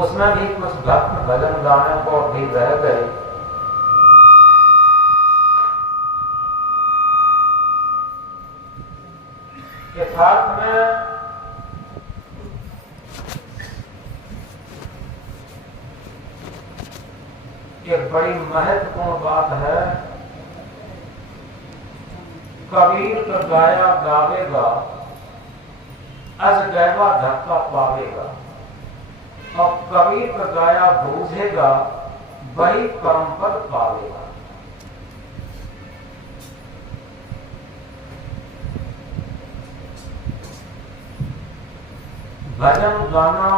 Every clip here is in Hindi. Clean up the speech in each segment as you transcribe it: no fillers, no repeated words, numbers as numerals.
उसमें भी कुछ भक्त भजन गाने को भी रह गए। यथार्थ में एक बड़ी महत्वपूर्ण बात है, कबीर का गाया गावेगा, अज गैवा धक्का पावेगा, और कबीर का गाया बूझेगा, वही परम पद पावेगा। भजन गाना,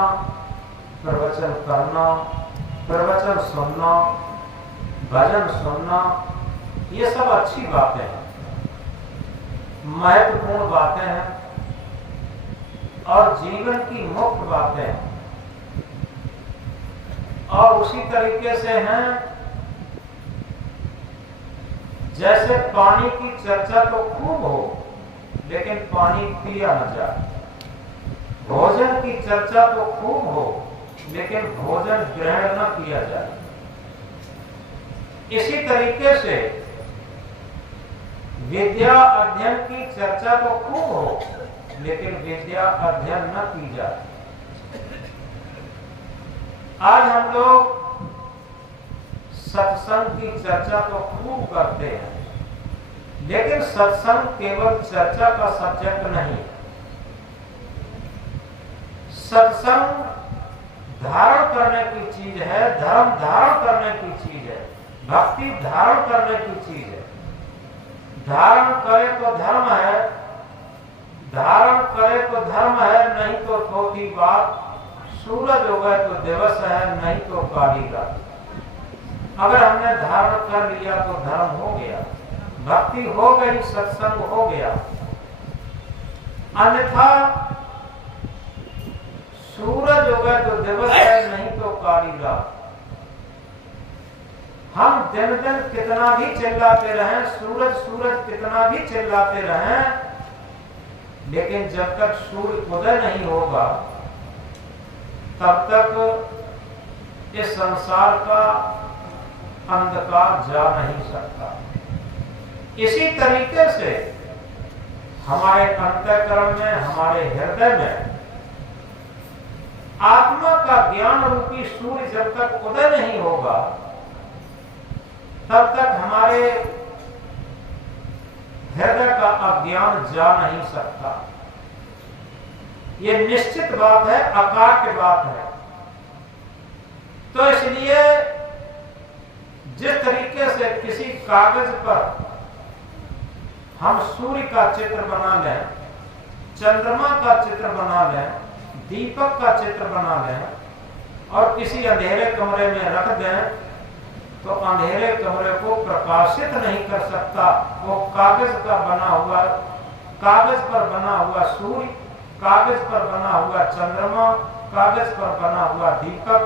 प्रवचन करना, प्रवचन सुनना, भजन सुनना, ये सब अच्छी बातें हैं, महत्वपूर्ण बातें हैं और जीवन की मुख्य बातें हैं। और उसी तरीके से हैं जैसे पानी की चर्चा तो खूब हो लेकिन पानी पिया न जाए, भोजन की चर्चा तो खूब हो लेकिन भोजन ग्रहण न किया जाए। इसी तरीके से विद्या अध्ययन की चर्चा तो खूब हो लेकिन विद्या अध्ययन न की जाए। आज हम लोग सत्संग की चर्चा तो खूब करते हैं लेकिन सत्संग केवल चर्चा का सब्जेक्ट नहीं। सत्संग धारण करने की चीज है, धर्म धारण करने की चीज है, भक्ति धारण करने की चीज है। धारण करे तो धर्म है, धारण करे तो धर्म है, नहीं तो थोड़ी बात, सूरज हो गए तो दिवस है, नहीं तो काली रात। अगर हमने धारण कर लिया तो धर्म हो गया, भक्ति हो गई, सत्संग हो गया। अन्यथा सूरज हो गए तो दिवस है, नहीं तो काली रात। हम दिन दिन कितना भी चिल्लाते रहें, सूरज सूरज कितना भी चिल्लाते रहें, लेकिन जब तक सूर्य उदय नहीं होगा तब तक इस संसार का अंधकार जा नहीं सकता। इसी तरीके से हमारे अंतःकरण में, हमारे हृदय में आत्मा का ज्ञान रूपी सूर्य जब तक उदय नहीं होगा तब तक हमारे हृदय का अज्ञान जा नहीं सकता। ये निश्चित बात है, अकाट्य बात है। तो इसलिए जिस तरीके से किसी कागज पर हम सूर्य का चित्र बना लें, चंद्रमा का चित्र बना लें, दीपक का चित्र बना लें और किसी अंधेरे कमरे में रख दें तो अंधेरे कमरे को प्रकाशित नहीं कर सकता। वो कागज का बना हुआ, कागज पर बना हुआ सूर्य, कागज पर बना हुआ चंद्रमा, कागज पर बना हुआ दीपक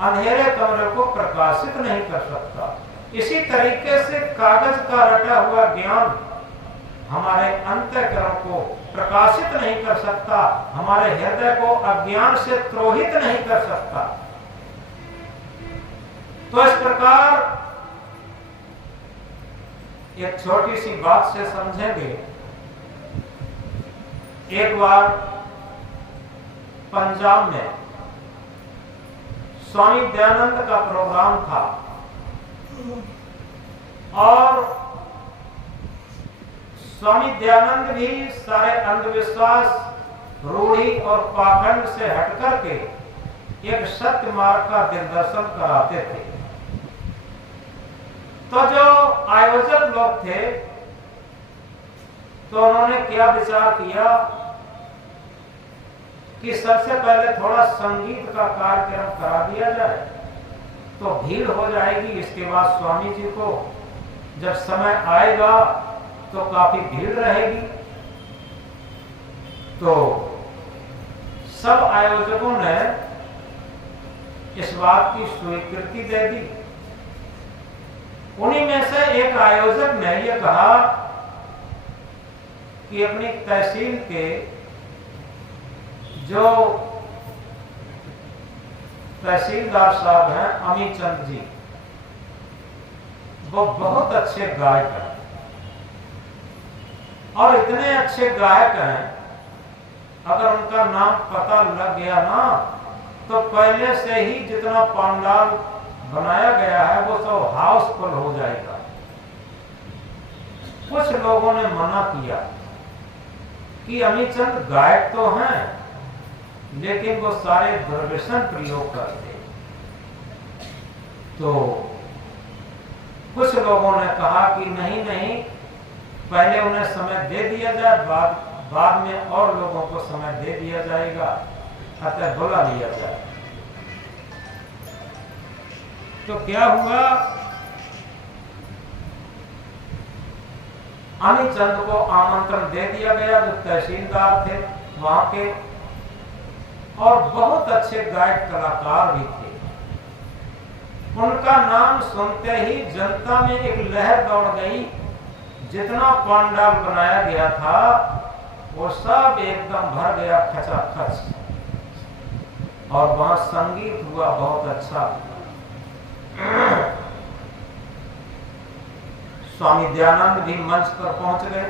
अंधेरे कमरे को प्रकाशित नहीं कर सकता। इसी तरीके से कागज का रटा हुआ ज्ञान हमारे अंतःकरण को प्रकाशित नहीं कर सकता, हमारे हृदय को अज्ञान से त्रोहित नहीं कर सकता। तो इस प्रकार एक छोटी सी बात से समझेंगे। एक बार पंजाब में स्वामी दयानंद का प्रोग्राम था और स्वामी दयानंद भी सारे अंधविश्वास, रूढ़ी और पाखंड से हटकर के एक सत्य मार्ग का दिग्दर्शन कराते थे। तो जो आयोजक लोग थे तो उन्होंने क्या विचार किया कि सबसे पहले थोड़ा संगीत का कार्यक्रम करा दिया जाए तो भीड़ हो जाएगी। इसके बाद स्वामी जी को जब समय आएगा तो काफी भीड़ रहेगी। तो सब आयोजकों ने इस बात की स्वीकृति दे दी। उन्हीं में से एक आयोजक ने यह कहा कि अपनी तहसील के जो तहसीलदार साहब हैं अमीचंद चंद जी, वो बहुत अच्छे गायक हैं और इतने अच्छे गायक हैं, अगर उनका नाम पता लग गया ना तो पहले से ही जितना पंडाल बनाया गया है वो सब हाउसफुल हो जाएगा। कुछ लोगों ने मना किया कि अमीचंद गायक तो हैं लेकिन वो सारे दुर्व्यसन प्रयोग करते। तो कुछ लोगों ने कहा कि नहीं नहीं, पहले उन्हें समय दे दिया जाए, बाद में और लोगों को समय दे दिया जाएगा, अतः बुला लिया जाए। तो क्या हुआ, अमीचंद को आमंत्रण दे दिया गया जो तहसीलदार थे वहां के और बहुत अच्छे गायक कलाकार भी थे। उनका नाम सुनते ही जनता में एक लहर दौड़ गई। जितना पंडाल बनाया गया था वो सब एकदम भर गया खचाखच और वहां संगीत हुआ बहुत अच्छा। स्वामी दयानंद भी मंच पर पहुंच गए।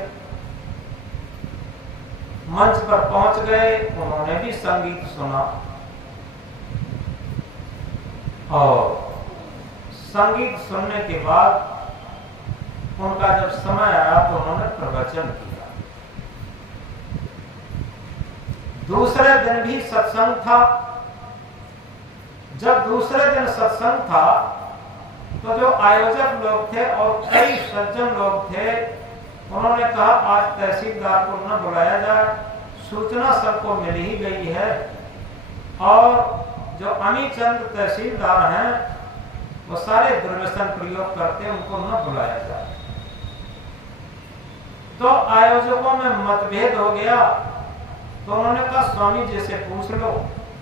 मंच पर पहुंच गए, उन्होंने भी संगीत सुना और संगीत सुनने के बाद उनका जब समय आया तो उन्होंने प्रवचन किया। दूसरे दिन भी सत्संग था। जब दूसरे दिन सत्संग था तो जो आयोजक लोग थे और कई सज्जन लोग थे, उन्होंने कहा आज तहसीलदार को न बुलाया जाए, सूचना सबको मिल ही गई है और जो अमीचंद तहसीलदार हैं वो सारे दुर्व्यसन प्रयोग करते, उनको न बुलाया जाए। तो आयोजकों में मतभेद हो गया। तो उन्होंने कहा स्वामी जी से पूछ लो,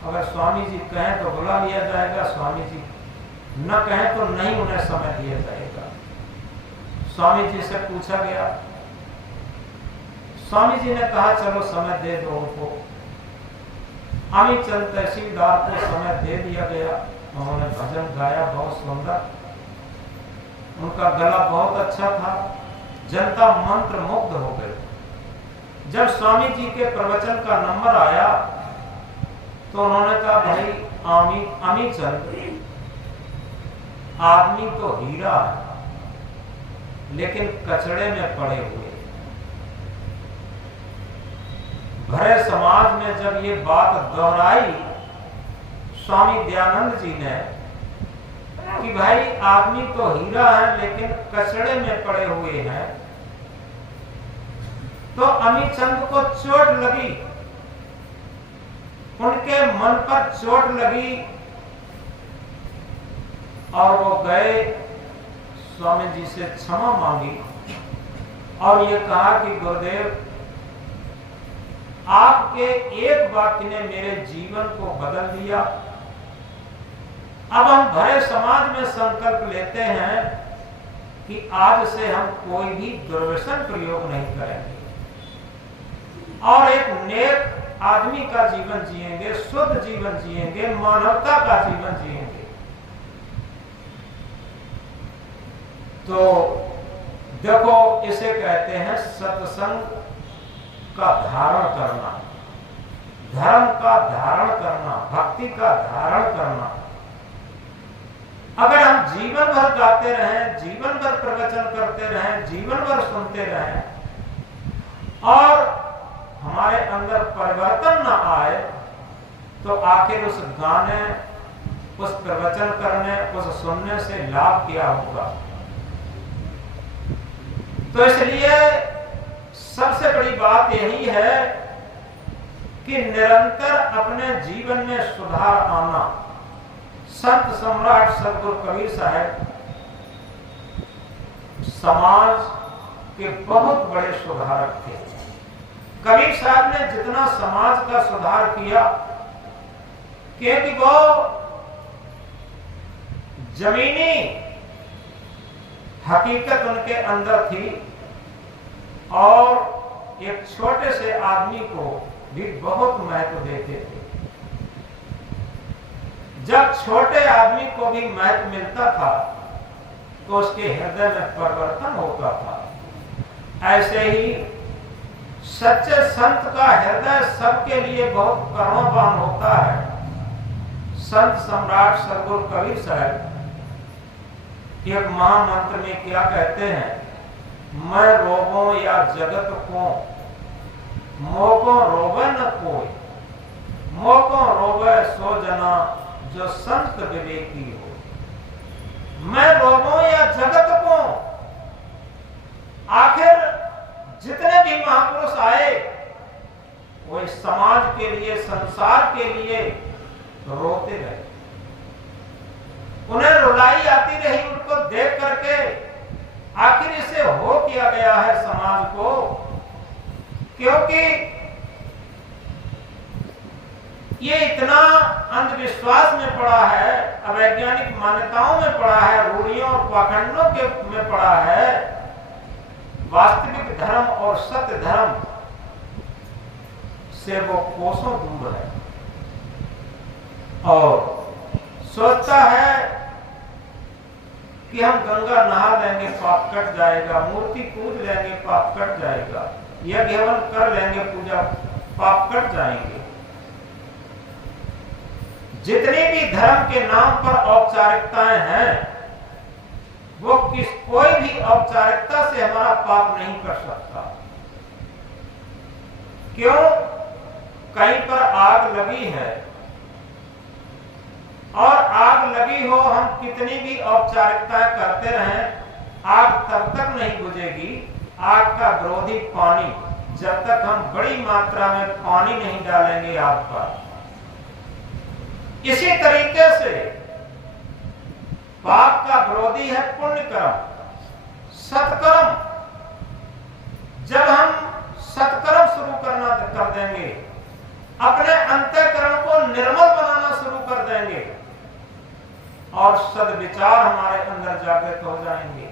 अगर स्वामी जी कहें तो बुला लिया जाएगा, स्वामी जी न कहें तो नहीं, उन्हें समय दिया जाएगा। स्वामी जी से पूछा गया, स्वामी जी ने कहा चलो समय दे दो उनको। अमीचंद तहसीलदार को समय दे दिया गया। उन्होंने भजन गाया बहुत सुंदर, उनका गला बहुत अच्छा था, जनता मंत्र मुग्ध हो गई। जब स्वामी जी के प्रवचन का नंबर आया तो उन्होंने कहा भाई अमीचंद आदमी तो हीरा है लेकिन कचड़े में पड़े हुए। भरे समाज में जब ये बात दोहराई स्वामी दयानंद जी ने कि भाई आदमी तो हीरा है लेकिन कचड़े में पड़े हुए हैं, तो अमीचंद को चोट लगी, उनके मन पर चोट लगी और वो गए स्वामी जी से क्षमा मांगी और ये कहा कि गुरुदेव आपके एक वाक्य ने मेरे जीवन को बदल दिया। अब हम भरे समाज में संकल्प लेते हैं कि आज से हम कोई भी दुर्व्यसन प्रयोग नहीं करेंगे और एक नेक आदमी का जीवन जिएंगे, शुद्ध जीवन जिएंगे, मानवता का जीवन जिएंगे। तो देखो इसे कहते हैं सत्संग का धारण करना, धर्म का धारण करना, भक्ति का धारण करना। अगर हम जीवन भर गाते रहें, जीवन भर प्रवचन करते रहें, जीवन भर सुनते रहें और हमारे अंदर परिवर्तन न आए तो आखिर उस गाने, उस प्रवचन करने, उस सुनने से लाभ क्या होगा। तो इसलिए सबसे बड़ी बात यही है कि निरंतर अपने जीवन में सुधार आना। संत सम्राट सदगुरु कबीर साहब समाज के बहुत बड़े सुधारक थे। कबीर साहब ने जितना समाज का सुधार किया, क्योंकि वो जमीनी हकीकत उनके अंदर थी और एक छोटे से आदमी को भी बहुत महत्व देते थे। जब छोटे आदमी को भी महत्व मिलता था तो उसके हृदय में परिवर्तन होता था। ऐसे ही सच्चे संत का हृदय सबके लिए बहुत करुणावान होता है। संत सम्राट सदगुरु कबीर साहब एक महामंत्र में क्या कहते हैं, मैं रोगों या जगत को मोको रोवे न कोई, मोको रोवे सो जना जो संत विवेकी हो। मैं रोगों या जगत को, आखिर जितने भी महापुरुष आए वो इस समाज के लिए, संसार के लिए रोते रहे, उन्हें रुलाई आती रही उनको देख करके। आखिर इसे हो किया गया है समाज को, क्योंकि ये इतना अंधविश्वास में पड़ा है, अवैज्ञानिक मान्यताओं में पड़ा है, रूढ़ियों और पाखंडों के में पड़ा है। वास्तविक धर्म और सत्य धर्म से वो कोसों दूर है और सोचता है कि हम गंगा नहा लेंगे पाप कट जाएगा, मूर्ति पूज लेंगे पाप कट जाएगा, यज्ञ हवन कर लेंगे पूजा पाप कट जाएंगे। जितनी भी धर्म के नाम पर औपचारिकताएं हैं वो कोई भी औपचारिकता से हमारा पाप नहीं कर सकता। क्यों? कहीं पर आग लगी है और आग लगी हो, हम कितनी भी औपचारिकताएं करते रहें, आग तब तक नहीं बुझेगी। आग का विरोधी पानी, जब तक हम बड़ी मात्रा में पानी नहीं डालेंगे आग पर। इसी तरीके से पाप का विरोधी है पुण्य कर्म, सत्कर्म। जब हम सत्कर्म शुरू करना कर देंगे, अपने अंतःकरण को निर्मल बनाना शुरू कर देंगे और सद्विचार हमारे अंदर जागृत हो जाएंगे।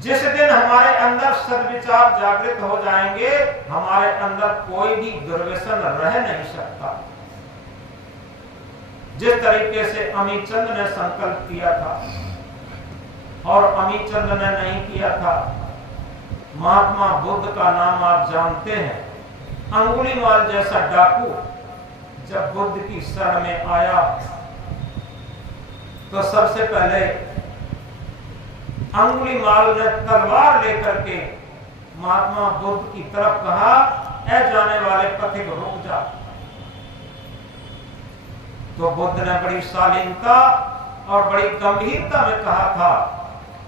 जिस दिन हमारे अंदर सद्विचार जागृत हो जाएंगे, हमारे अंदर कोई भी दुर्व्यसन रह नहीं सकता। जिस तरीके से अमीचंद ने संकल्प किया था और अमीचंद ने नहीं किया था। महात्मा बुद्ध का नाम आप जानते हैं। अंगुलीमाल जैसा डाकू जब बुद्ध की शरण में आया तो सबसे पहले अंगुलीमाल ने तलवार लेकर के महात्मा बुद्ध की तरफ कहा, ऐ जाने वाले पथिक रुक जा। तो बुद्ध ने बड़ी शालीनता और बड़ी गंभीरता में कहा था,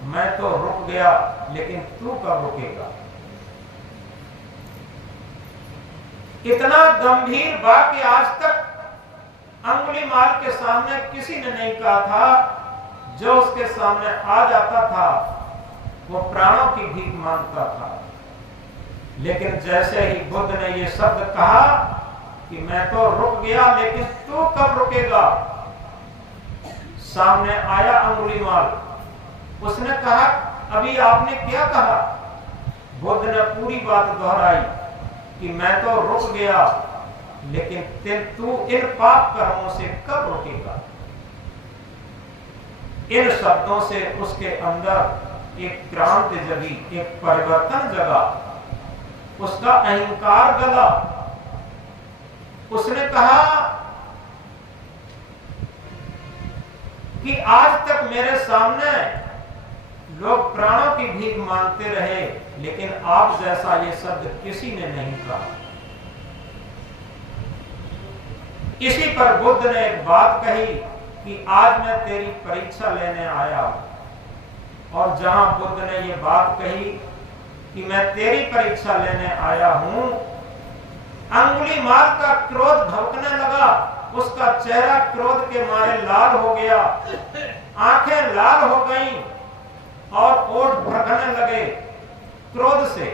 मैं तो रुक गया लेकिन तू कब रुकेगा। इतना गंभीर वाक्य आज तक अंगुलीमाल के सामने किसी ने नहीं कहा था। जो उसके सामने आ जाता था वो प्राणों की भीख मांगता था। लेकिन जैसे ही बुद्ध ने ये शब्द कहा कि मैं तो रुक गया लेकिन तू कब रुकेगा, सामने आया अंगुलीमाल। उसने कहा, अभी आपने क्या कहा? बुद्ध ने पूरी बात दोहराई कि मैं तो रुक गया लेकिन तू इन पाप कर्मों से कब रुकेगा। इन शब्दों से उसके अंदर एक क्रांति जगी, एक परिवर्तन जगा, उसका अहंकार गला। उसने कहा कि आज तक मेरे सामने लोग प्राणों की भीख मांगते रहे लेकिन आप जैसा ये शब्द किसी ने नहीं कहा। इसी पर बुद्ध ने एक बात कही कि आज मैं तेरी परीक्षा लेने आया हूं। और जहां बुद्ध ने ये बात कही कि मैं तेरी परीक्षा लेने आया हूं, अंगुलीमाल का क्रोध भड़कने लगा। उसका चेहरा क्रोध के मारे लाल हो गया, आंखें लाल हो गईं और ओठ भड़कने लगे क्रोध से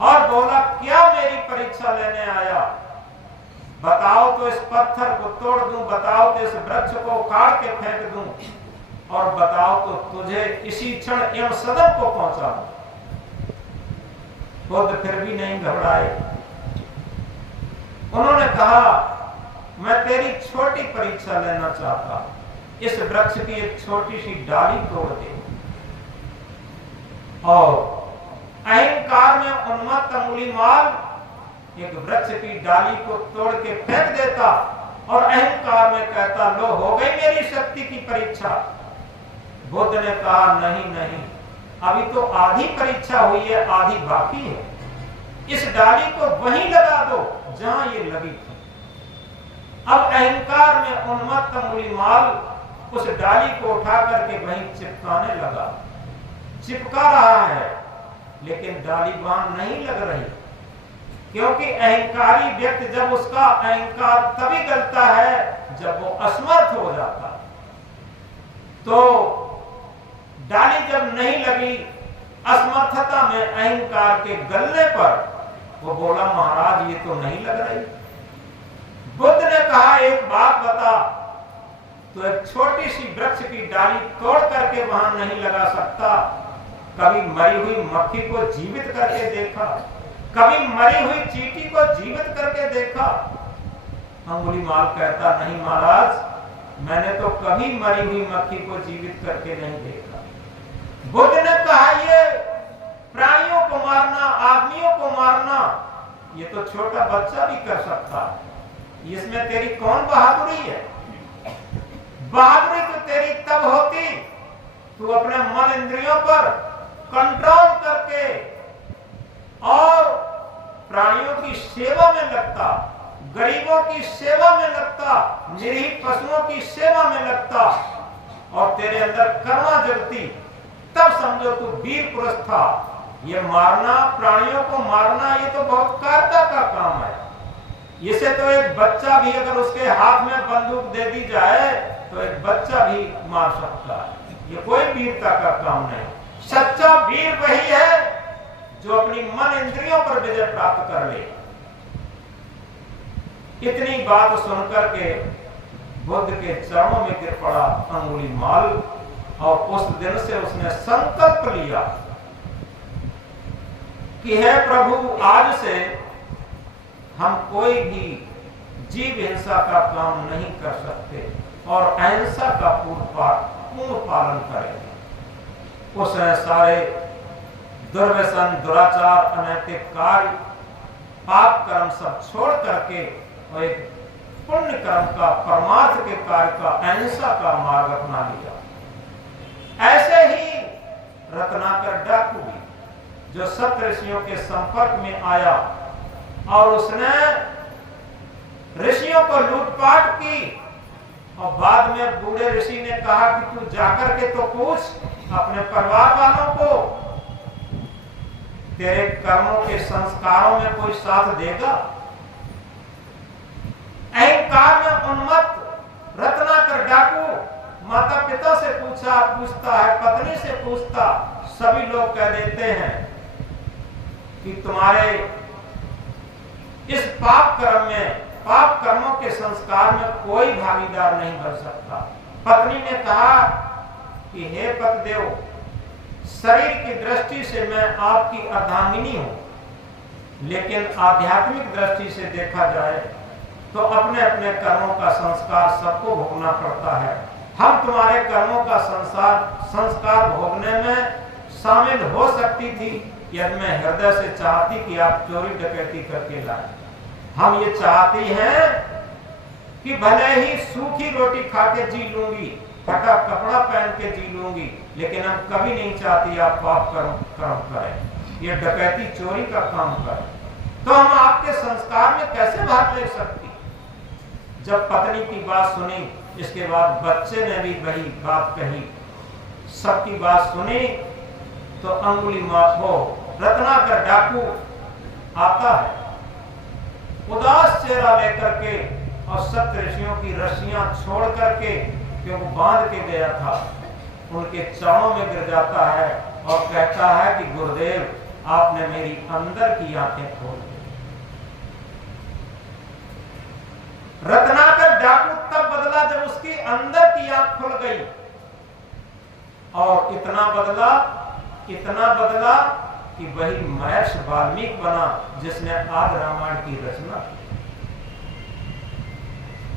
और बोला, क्या मेरी परीक्षा लेने आया? बताओ तो इस पत्थर को तोड़ दूं, बताओ तो इस वृक्ष को उखाड़ के फेंक दूं और बताओ तो तुझे इसी क्षण यम सदन को पहुंचा दूं। बुद्ध फिर भी नहीं घबराए। उन्होंने कहा मैं तेरी छोटी परीक्षा लेना चाहता, इस वृक्ष की एक छोटी सी डाली तोड़ दे। और अहंकार में उन्मत्त अंगुलीमाल एक वृक्ष की डाली को तोड़ के फेंक देता और अहंकार में कहता, लो हो गई मेरी शक्ति की परीक्षा। बुद्ध ने कहा, नहीं नहीं, अभी तो आधी परीक्षा हुई है, आधी बाकी है। इस डाली को वहीं लगा दो जहां ये लगी थी। अब अहंकार में उन्मत्त अंगुलीमाल उस डाली को उठा करके वहीं चिपकाने लगा। चिपका रहा है लेकिन डाली वहां नहीं लग रही, क्योंकि अहंकारी व्यक्ति जब उसका अहंकार तभी गलता है जब वो असमर्थ हो जाता। तो डाली जब नहीं लगी, असमर्थता में अहंकार के गलने पर वो बोला, महाराज ये तो नहीं लग रही। बुद्ध ने कहा, एक बात बता, तो एक छोटी सी वृक्ष की डाली तोड़ करके वहां नहीं लगा सकता? कभी मरी हुई मक्खी को जीवित करके देखा? कभी मरी हुई चींटी को जीवित करके देखा? अंगुलीमाल कहता, नहीं महाराज, मैंने तो कभी मरी हुई मक्खी को जीवित करके नहीं देखा। बुद्ध ने कहा, ये प्राणियों को मारना, आदमियों को मारना, ये तो छोटा बच्चा भी कर सकता है। इसमें तेरी कौन बहादुरी है? बहादुरी तो तेरी तब होती तू अपने मन इंद्रियों पर कंट्रोल करके और प्राणियों की सेवा में लगता, गरीबों की सेवा में लगता, निरीह पशुओं की सेवा में लगता और तेरे अंदर करुणा जगती, तब समझो तू वीर पुरुष था। ये मारना, प्राणियों को मारना, ये तो बहुत कार्य का काम है। इसे तो एक बच्चा भी, अगर उसके हाथ में बंदूक दे दी जाए तो एक बच्चा भी मार सकता है। ये कोई वीरता का काम नहीं। सच्चा वीर वही है जो अपनी मन इंद्रियों पर विजय प्राप्त कर ले। इतनी बात सुनकर के बुद्ध के चरणों में गिर पड़ा अंगुलीमाल और उस दिन से उसने संकल्प लिया कि हे प्रभु, आज से हम कोई भी जीव हिंसा का काम नहीं कर सकते और अहिंसा का पूर्ण पालन करेंगे। उसने सारे दुर्व्यसन, दुराचार, अनैतिक कार्य, पाप कर्म सब छोड़ करके और एक पुण्य कर्म का, परमार्थ के कार्य का, अहिंसा का मार्ग अपना लिया। ऐसे ही रत्नाकर डाकू भी, जो सप्त ऋषियों के संपर्क में आया और उसने ऋषियों को लूटपाट की और बाद में बूढ़े ऋषि ने कहा कि तू जाकर के तो पूछ अपने परिवार वालों को, तेरे कर्मों के संस्कारों में कोई साथ देगा? अहंकार में उन्मत्त रत्नाकर डाकू माता पिता से पूछता है, पत्नी से पूछता, सभी लोग कह देते हैं कि तुम्हारे इस पाप कर्म में, पाप कर्मों के संस्कार में कोई भागीदार नहीं बन सकता। पत्नी ने कहा कि हे पतिदेव, शरीर की दृष्टि से मैं आपकी अर्धांगिनी हूं, लेकिन आध्यात्मिक दृष्टि से देखा जाए तो अपने अपने कर्मों का संस्कार सबको भोगना पड़ता है। हम तुम्हारे कर्मों का संस्कार भोगने में शामिल हो सकती थी यदि मैं हृदय से चाहती कि आप चोरी डकैती करके लाए। हम ये चाहती हैं कि भले ही सूखी रोटी खा के जी लूंगी, फटा कपड़ा पहन के जी लूंगी, लेकिन हम कभी नहीं चाहती आप पाप कर्म करें, ये डकैती चोरी का काम करें। तो हम आपके संस्कार में कैसे भाग ले सकती? जब पत्नी की बात सुनी, इसके बाद बच्चे ने भी वही बात कही, सबकी बात सुनी, तो अंगुलीमाल को रत्नाकर डाकू आता है उदास चेहरा लेकर के और सप्त ऋषियों की रस्सियां छोड़ करके, क्योंकि बांध के गया था, उनके चरणों में गिर जाता है और कहता है कि गुरुदेव, आपने मेरी अंदर की आंखें खोल दी। रत्नाकर डाकू तब बदला जब उसकी अंदर की आंख खुल गई, और इतना बदला कि वही महर्षि वाल्मीकि बना जिसने आदि रामायण की रचना की।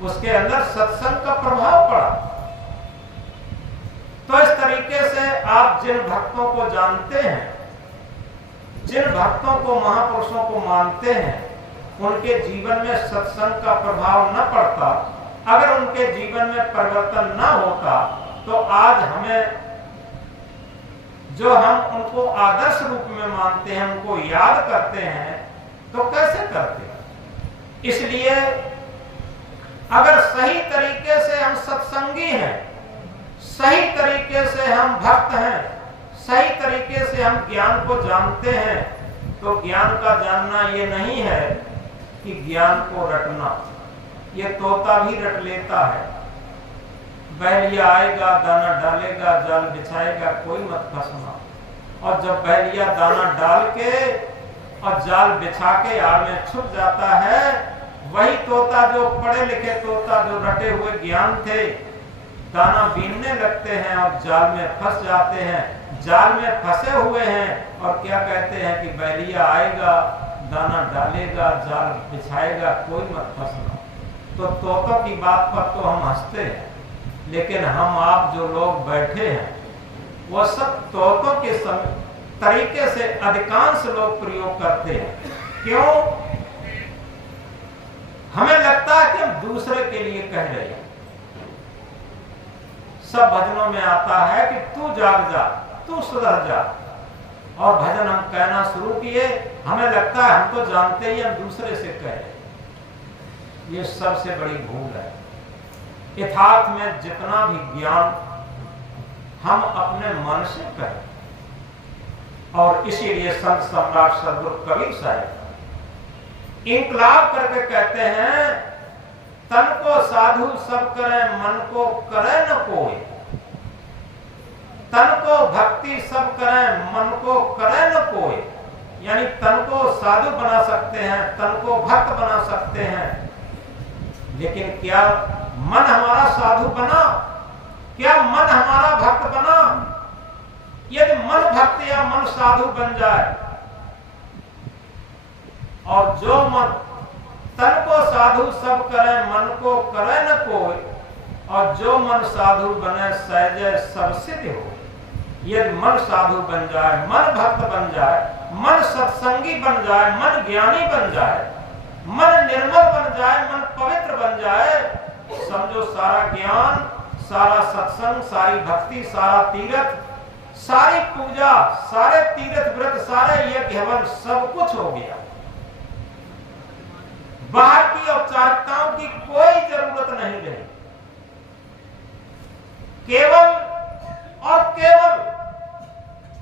उसके अंदर सत्संग का प्रभाव पड़ा। तो इस तरीके से आप जिन भक्तों को जानते हैं, जिन भक्तों को महापुरुषों को मानते हैं, उनके जीवन में सत्संग का प्रभाव न पड़ता, अगर उनके जीवन में परिवर्तन न होता, तो आज हमें जो हम उनको आदर्श रूप में मानते हैं, उनको याद करते हैं, तो कैसे करते हैं? इसलिए अगर सही तरीके से हम सत्संगी हैं, सही तरीके से हम भक्त हैं, सही तरीके से हम ज्ञान को जानते हैं, तो ज्ञान का जानना ये नहीं है कि ज्ञान को रटना। ये तोता भी रट लेता है। बैलिया आएगा, दाना डालेगा, जाल बिछाएगा, कोई मत फंसना। और जब बैलिया दाना डाल के और जाल बिछा के आड़ में छुप जाता है, वही तोता, जो पढ़े लिखे तोता, जो रटे हुए ज्ञान थे, दाना बीनने लगते हैं और जाल में फंस जाते हैं, जाल में फंसे हुए हैं। और क्या कहते हैं कि बैलिया आएगा, दाना डालेगा, जाल बिछाएगा, कोई मत फंसना। तो तोतों की बात पर तो हम हंसते हैं, लेकिन हम आप जो लोग बैठे हैं, वो सब तोतों के तरीके से अधिकांश लोग प्रयोग करते हैं। क्यों? हमें लगता है कि हम दूसरे के लिए कह रहे हैं। सब भजनों में आता है कि तू जाग जा, तू सुधर जा, और भजन हम कहना शुरू किए, हमें लगता है हम तो जानते ही, हम दूसरे से कह रहे हैं। ये सबसे बड़ी भूल है। यथार्थ में जितना भी ज्ञान हम अपने मन से करें, और इसीलिए संत सम्राट सदगुरु कबीर साहब इंकलाब करके कहते हैं, तन को साधु सब करे, मन को करे न कोई। तन को भक्ति सब करे, मन को करे न कोई। यानी तन को साधु बना सकते हैं, तन को भक्त बना सकते हैं, लेकिन क्या मन हमारा साधु बना? क्या मन हमारा भक्त बना? यदि मन भक्त या मन साधु बन जाए, और जो मन तन को साधु सब करे, मन को करे न कोई, और जो मन साधु बने सहज सब सिद्ध हो। यदि मन साधु बन जाए, मन भक्त बन जाए, मन सत्संगी बन जाए, मन ज्ञानी बन जाए, मन निर्मल बन जाए, मन पवित्र बन जाए, समझो सारा ज्ञान, सारा सत्संग, सारी भक्ति, सारा तीर्थ, सारी पूजा, सारे तीर्थ व्रत, सारे यज्ञ हवन, सब कुछ हो गया। बाहर की औपचारिकताओं की कोई जरूरत नहीं रही। केवल और केवल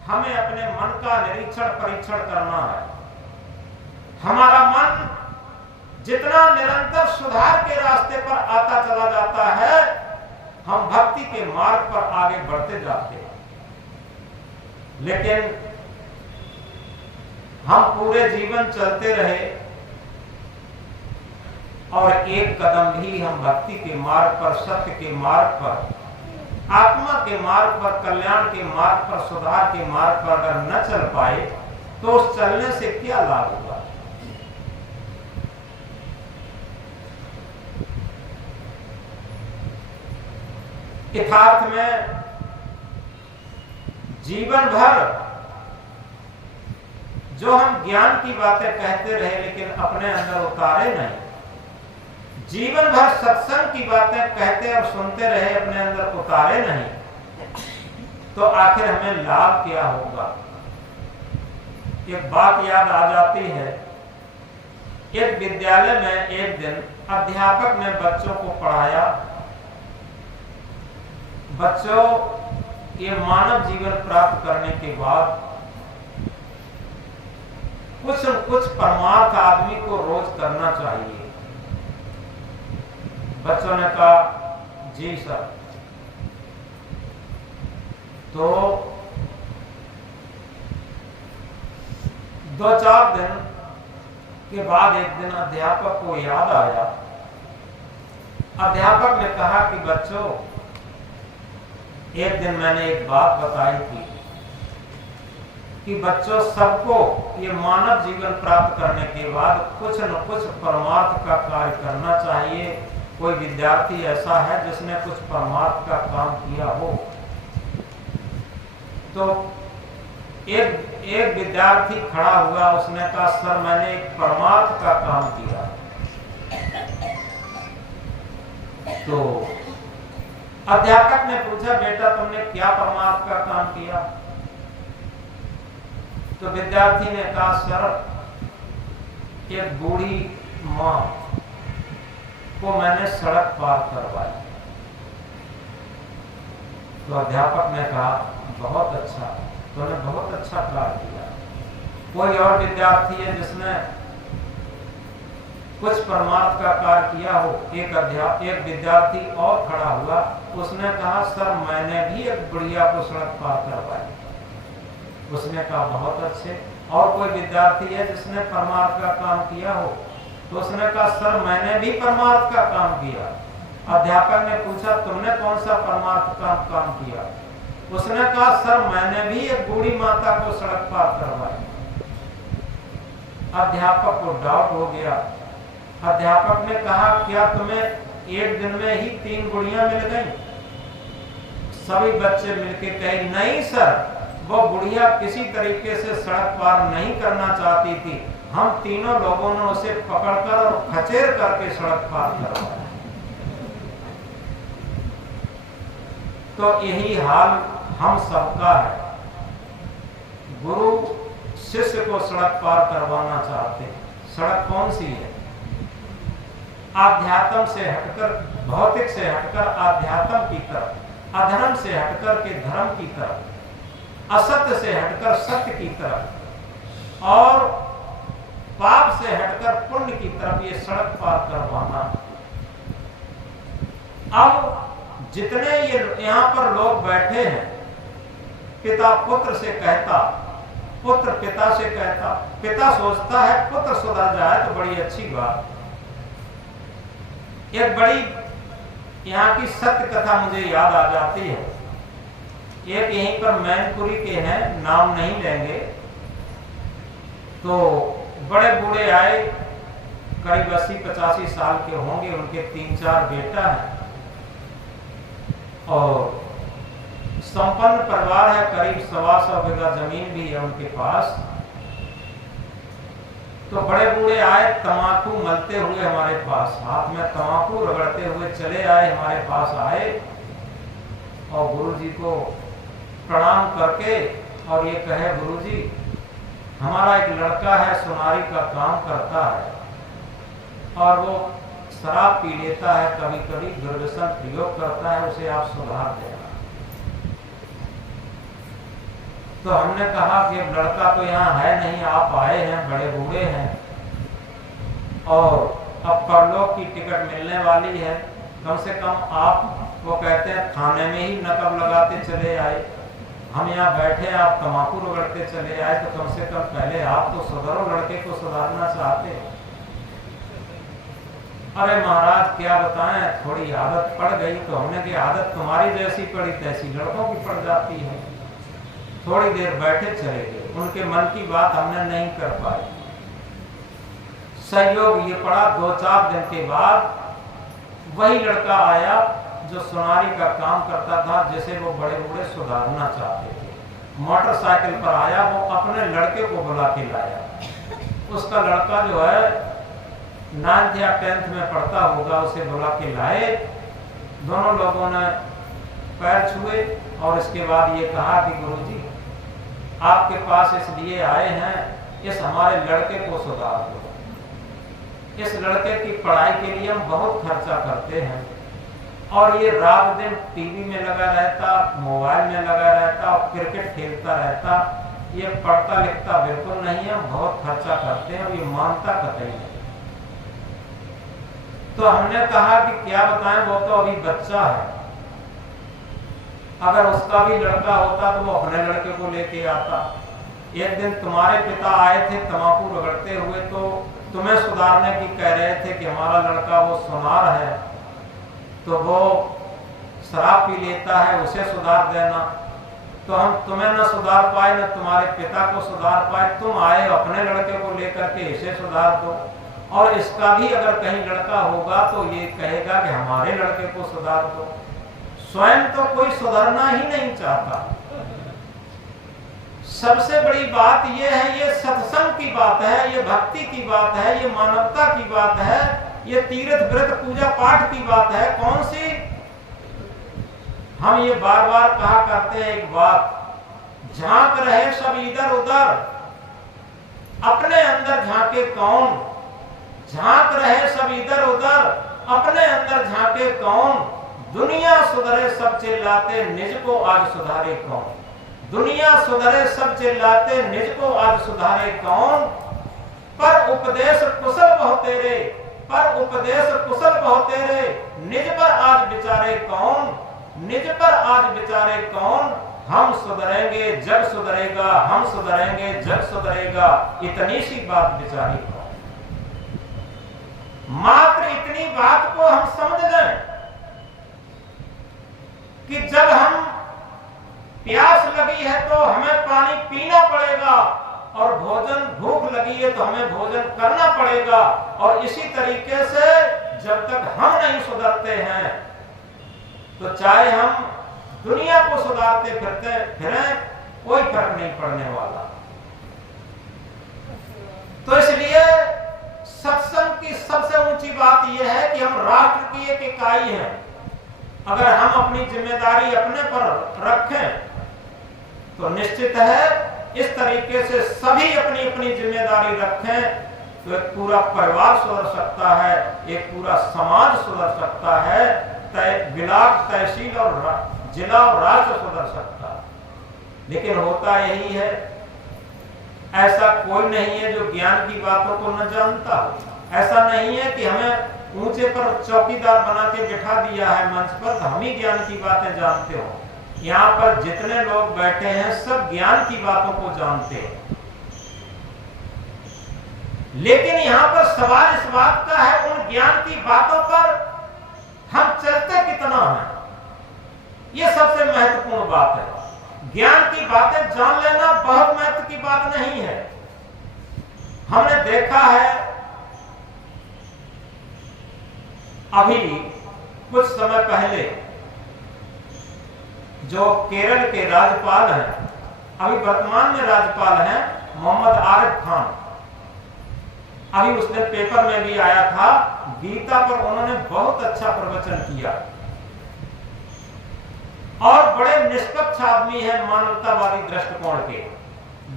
हमें अपने मन का निरीक्षण परीक्षण करना है। हमारा मन जितना निरंतर सुधार के रास्ते पर आता चला जाता है, हम भक्ति के मार्ग पर आगे बढ़ते जाते हैं। लेकिन हम पूरे जीवन चलते रहे और एक कदम भी हम भक्ति के मार्ग पर, सत्य के मार्ग पर, आत्मा के मार्ग पर, कल्याण के मार्ग पर, सुधार के मार्ग पर अगर न चल पाए, तो उस चलने से क्या लाभ होगा? यथार्थ में जीवन भर जो हम ज्ञान की बातें कहते रहे, लेकिन अपने अंदर उतारे नहीं, जीवन भर सत्संग की बातें कहते और सुनते रहे, अपने अंदर उतारे नहीं, तो आखिर हमें लाभ क्या होगा? एक बात याद आ जाती है। एक विद्यालय में एक दिन अध्यापक ने बच्चों को पढ़ाया, बच्चों, ये मानव जीवन प्राप्त करने के बाद कुछ न कुछ परमार्थ आदमी को रोज करना चाहिए। बच्चों ने कहा जी सर। तो 2-4 दिन के बाद एक दिन अध्यापक को याद आया। अध्यापक ने कहा कि बच्चों, एक दिन मैंने एक बात बताई थी कि बच्चों, सबको ये मानव जीवन प्राप्त करने के बाद कुछ न कुछ परमार्थ का कार्य करना चाहिए। कोई विद्यार्थी ऐसा है जिसने कुछ परमार्थ का काम किया हो, तो एक विद्यार्थी खड़ा हुआ, उसने कहा सर मैंने एक परमार्थ का काम किया। तो अध्यापक ने पूछा बेटा तुमने क्या परमार्थ का काम किया? तो विद्यार्थी ने कहा सर एक बूढ़ी मां को मैंने सड़क पार करवाई। तो अध्यापक ने कहा बहुत अच्छा, तूने बहुत अच्छा कार्य किया। कोई और विद्यार्थी है जिसने कुछ परमार्थ का कार्य किया हो? एक विद्यार्थी और खड़ा हुआ, उसने कहा सर मैंने भी एक बुढ़िया को सड़क पार करवाई। उसने कहा बहुत अच्छे। और कोई विद्यार्थी है जिसने परमार्थ का काम किया हो? तो उसने कहा सर मैंने भी परमार्थ का काम किया। अध्यापक ने पूछा तुमने कौन सा परमार्थ का काम किया? उसने कहा सर मैंने भी एक बूढ़ी माता को सड़क पार करवाई। अध्यापक को डाउट हो गया। अध्यापक ने कहा क्या तुम्हें एक दिन में ही 3 बुढ़ियां मिल गईं? सभी बच्चे मिलके कहे नहीं सर, वो बुढ़िया किसी तरीके से सड़क पार नहीं करना चाहती थी, हम तीनों लोगों ने उसे पकड़कर और खचेर करके सड़क पार करवाया। तो यही हाल हम सबका है। गुरु शिष्य को सड़क पार करवाना चाहते हैं। सड़क कौन सी है? आध्यात्म से हटकर, भौतिक से हटकर आध्यात्म की तरफ, अधर्म से हटकर के धर्म की तरफ, असत्य से हटकर सत्य की तरफ और पाप से हटकर पुण्य की तरफ ये सड़क पार करवाना। अब जितने ये यहाँ पर लोग बैठे हैं, पिता पुत्र से कहता, पुत्र पिता से कहता, पिता सोचता है पुत्र सुधर जाए तो बड़ी अच्छी बात। एक बड़ी यहाँ की सत्य कथा मुझे याद आ जाती है। एक यहीं पर मैनपुरी के हैं, नाम नहीं लेंगे, तो बड़े बूढ़े आए, करीब 80-85 साल के होंगे, उनके 3-4 बेटा हैं और संपन्न परिवार है, करीब 125 बीघा जमीन भी है उनके पास। तो बड़े बूढ़े आए, तमाकू मलते हुए हमारे पास, हाथ में तमाकू रगड़ते हुए चले आए, हमारे पास आए और गुरुजी को प्रणाम करके और ये कहे गुरुजी हमारा एक लड़का है, सुनारी का काम करता है और वो शराब पी लेता है, कभी कभी दुर्व्यसन प्रयोग करता है, उसे आप सुधार देना। तो हमने कहा कि लड़का तो यहाँ है नहीं, आप आए हैं, बड़े बूढ़े हैं और अब परलोक की टिकट मिलने वाली है, कम से कम आप, वो कहते हैं थाने में ही नकब लगाते चले आए, हम यहाँ बैठे आप तम्बाकू रगड़ते चले आए, तो कम से कम पहले आप तो सुधरो, लड़के को सुधारना चाहते। अरे महाराज क्या बताएं, थोड़ी आदत पड़ गई। तो हमने की आदत तुम्हारी जैसी पड़ी तैसी लड़कों की पड़ जाती है। थोड़ी देर बैठे चले गए, उनके मन की बात हमने नहीं कर पाई। संयोग ये पड़ा 2-4 दिन के बाद वही लड़का आया जो सुनारी का काम करता था, जिसे वो बड़े बूढ़े सुधारना चाहते थे। मोटरसाइकिल पर आया, वो अपने लड़के को बुला के लाया। उसका लड़का जो है 9th या 10th में पढ़ता होगा, उसे बुला के लाए। दोनों लोगों ने पैर छुए और इसके बाद ये कहा कि गुरुजी आपके पास इसलिए आए हैं, इस हमारे लड़के को सुधार दो। इस लड़के की पढ़ाई के लिए हम बहुत खर्चा करते हैं और ये रात दिन टीवी में लगा रहता, मोबाइल में लगा रहता और क्रिकेट खेलता रहता, ये पढ़ता लिखता बिल्कुल नहीं है, हम बहुत खर्चा करते हैं और ये मानता कतई नहीं। तो हमने कहा कि क्या बताएं, वो तो अभी बच्चा है, अगर उसका भी लड़का होता तो वो अपने लड़के को लेके आता। एक दिन तुम्हारे पिता आए थे तम्बाकू रगड़ते हुए, तो तुम्हें सुधारने की कह रहे थे कि हमारा लड़का वो सुनार है, तो वो शराब पी लेता है, उसे सुधार देना। तो हम तुम्हें न सुधार पाए, न तुम्हारे पिता को सुधार पाए, तुम आए अपने लड़के को लेकर के इसे सुधार दो। और इसका भी अगर कहीं लड़का होगा तो ये कहेगा कि हमारे लड़के को सुधार दो। स्वयं तो कोई सुधरना ही नहीं चाहता। सबसे बड़ी बात ये है, ये सत्संग की बात है, ये भक्ति की बात है, ये मानवता की बात है, ये तीर्थ व्रत पूजा पाठ की बात है। कौन सी? हम ये बार बार कहा करते हैं एक बात, झांक रहे सब इधर उधर, अपने अंदर झांके कौन? झांक रहे सब इधर उधर, अपने अंदर झांके कौन? दुनिया सुधरे सब चिल्लाते, निज को आज सुधारे कौन? दुनिया सुधरे सब चिल्लाते, निज को आज सुधारे कौन? पर उपदेश कुशल बहु तेरे, पर उपदेश कुशल बहु तेरे, निज पर आज विचारे कौन? निज पर आज विचारे कौन? हम सुधरेंगे जग सुधरेगा, हम सुधरेंगे जग सुधरेगा, इतनी सी बात विचारी कौन? मात्र इतनी बात को हम समझ लें कि जब हम प्यास लगी है तो हमें पानी पीना पड़ेगा, और भोजन भूख लगी है तो हमें भोजन करना पड़ेगा। और इसी तरीके से जब तक हम नहीं सुधरते हैं तो चाहे हम दुनिया को सुधारते फिरें, कोई फर्क नहीं पड़ने वाला। तो इसलिए सत्संग की सबसे ऊंची बात यह है कि हम राष्ट्र की एक इकाई हैं। अगर हम अपनी जिम्मेदारी अपने पर रखें तो निश्चित है इस तरीके से सभी अपनी अपनी जिम्मेदारी रखें तो एक पूरा परिवार सुधर सकता है, एक पूरा समाज सुधर सकता है, ब्लॉक, तहसील और जिला और राष्ट्र सुधर सकता है। लेकिन होता यही है, ऐसा कोई नहीं है जो ज्ञान की बातों को न जानता हो। ऐसा नहीं है कि हमें ऊंचे पर चौकीदार बना के बिठा दिया है मंच पर तो हम ही ज्ञान की बातें जानते हो। यहाँ पर जितने लोग बैठे हैं सब ज्ञान की बातों को जानते हैं। लेकिन यहाँ पर सवाल इस बात का है, उन ज्ञान की बातों पर हम चलते कितना हैं, ये सबसे महत्वपूर्ण बात है। ज्ञान की बातें जान लेना बहुत महत्व की बात नहीं है। हमने देखा है अभी कुछ समय पहले जो केरल के राज्यपाल हैं, अभी वर्तमान में राज्यपाल हैं मोहम्मद आरिफ खान, अभी उसने पेपर में भी आया था, गीता पर उन्होंने बहुत अच्छा प्रवचन किया और बड़े निष्पक्ष आदमी है मानवतावादी दृष्टिकोण के।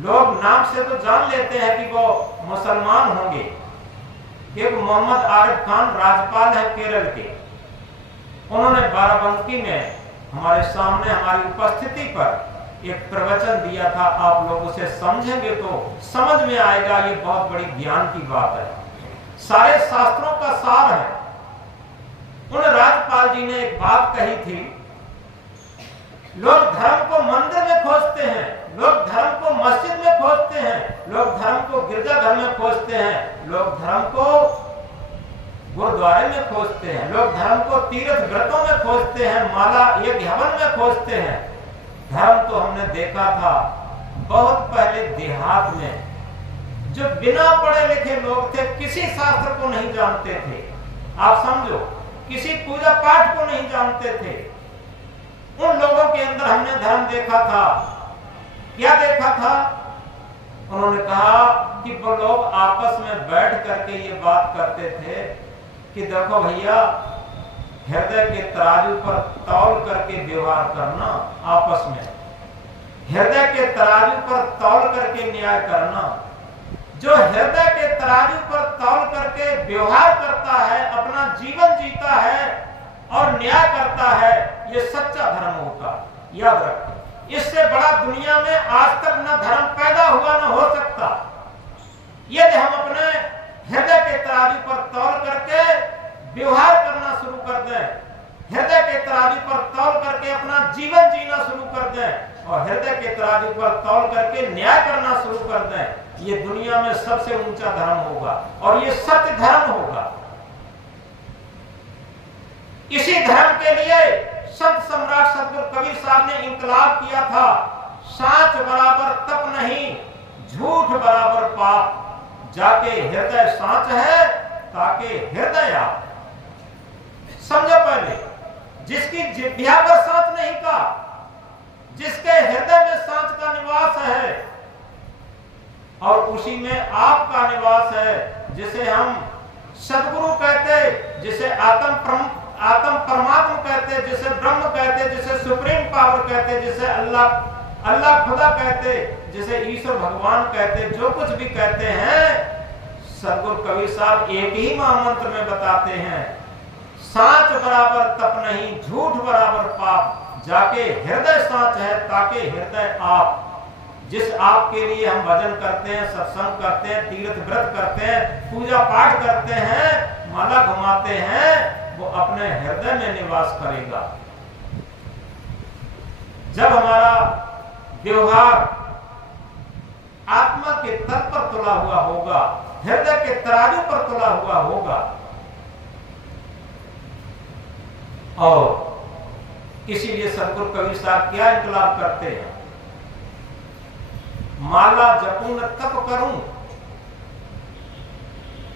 लोग नाम से तो जान लेते हैं कि वो मुसलमान होंगे, क्योंकि मोहम्मद आरिफ खान राज्यपाल है केरल के। उन्होंने बाराबंकी में हमारे सामने हमारी उपस्थिति पर एक प्रवचन दिया था। आप लोग उसे समझेंगे तो समझ में आएगा, ये बहुत बड़ी ज्ञान की बात है, सारे शास्त्रों का सार है। उन राज्यपाल जी ने एक बात कही थी, लोग धर्म को मंदिर में खोजते हैं, लोग धर्म को मस्जिद में खोजते हैं, लोग धर्म को गिरजाघर में खोजते हैं, लोग धर्म को गुरुद्वारे में खोजते हैं, लोग धर्म को तीर्थ व्रतों में खोजते हैं, माला यज्ञ हवन में खोजते हैं। धर्म तो हमने देखा था बहुत पहले देहात में, जो बिना पढ़े लिखे लोग थे, किसी शास्त्र को नहीं जानते थे, आप समझो, किसी पूजा पाठ को नहीं जानते थे, उन लोगों के अंदर हमने धर्म देखा था। क्या देखा था? उन्होंने कहा कि वो लोग आपस में बैठ करके ये बात करते थे कि देखो भैया, हृदय के तराजू पर तौल करके व्यवहार करना, आपस में हृदय के तराजू पर तौल करके न्याय करना। जो हृदय के तराजू पर तौल करके व्यवहार करता है, अपना जीवन जीता है और न्याय करता है, ये सच्चा धर्म होगा। याद रखें, इससे बड़ा दुनिया में आज तक न धर्म पैदा हुआ न हो सकता। यदि हम अपने हृदय के तराजू पर तौल करके व्यवहार करना शुरू कर दें, हृदय के तराजू पर तौल करके अपना जीवन जीना शुरू कर दें और हृदय के तराजू पर तौल करके न्याय करना शुरू कर दें, ये दुनिया में सबसे ऊंचा धर्म होगा और ये सत्य धर्म होगा। इसी धर्म के लिए संत सम्राट सतगुरु कबीर साहब ने इंकलाब किया था, साच बराबर तप नहीं, झूठ बराबर पाप, जाके हृदय साच है ताकि हृदय आप। समझो पहले, जिसकी जिह्वा पर सांच नहीं का, जिसके हृदय में सांच का निवास है और उसी में आपका निवास है, जिसे हम सदगुरु कहते, जिसे आत्म परमात्मा कहते, जिसे ब्रह्म कहते, जिसे सुप्रीम पावर कहते, जिसे अल्लाह खुदा कहते, जिसे ईश्वर भगवान कहते, जो कुछ भी कहते हैं, सदगुरु कबीर साहब एक ही महामंत्र में बताते हैं, सांच बराबर तप नहीं, झूठ बराबर पाप, जाके हृदय सांच है ताकि हृदय आप। जिस आप के लिए हम भजन करते हैं, सत्संग करते हैं, तीर्थ व्रत करते हैं, पूजा पाठ करते हैं, माला घुमाते हैं, वो अपने हृदय में निवास करेगा। जब हमारा व्यवहार आत्मा के तल पर तुला हुआ होगा, हृदय के तराजू पर तुला हुआ होगा, और इसीलिए सदगुरु कबीर साहब क्या इंकलाब करते हैं, माला जपूं न तप करूं।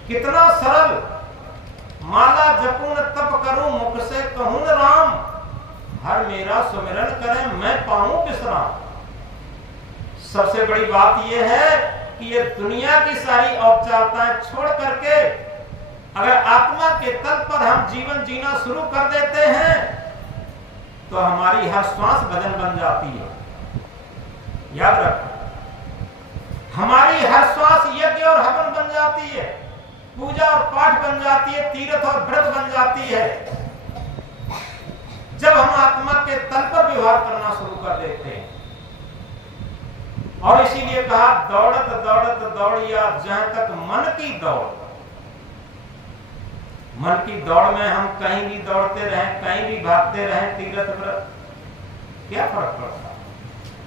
कितना सरल, माला जपूं न तप करूं, मुख से कहूं न राम, हर मेरा सुमिरन करें मैं पाऊं विश्राम। सबसे बड़ी बात यह है कि ये दुनिया की सारी औपचारिकताएं छोड़ करके अगर आत्मा के तल पर हम जीवन जीना शुरू कर देते हैं तो हमारी हर श्वास भजन बन जाती है। याद रखो, हमारी हर श्वास यज्ञ और हवन बन जाती है, पूजा और पाठ बन जाती है, तीर्थ और व्रत बन जाती है, जब हम आत्मा के तल पर व्यवहार करना शुरू कर देते हैं। और इसीलिए कहा, दौड़त दौड़त दौड़िया जहां तक मन की दौड़। मन की दौड़ में हम कहीं भी दौड़ते रहें, कहीं भी भागते रहें, तीर्थ व्रत, क्या फर्क पड़ता?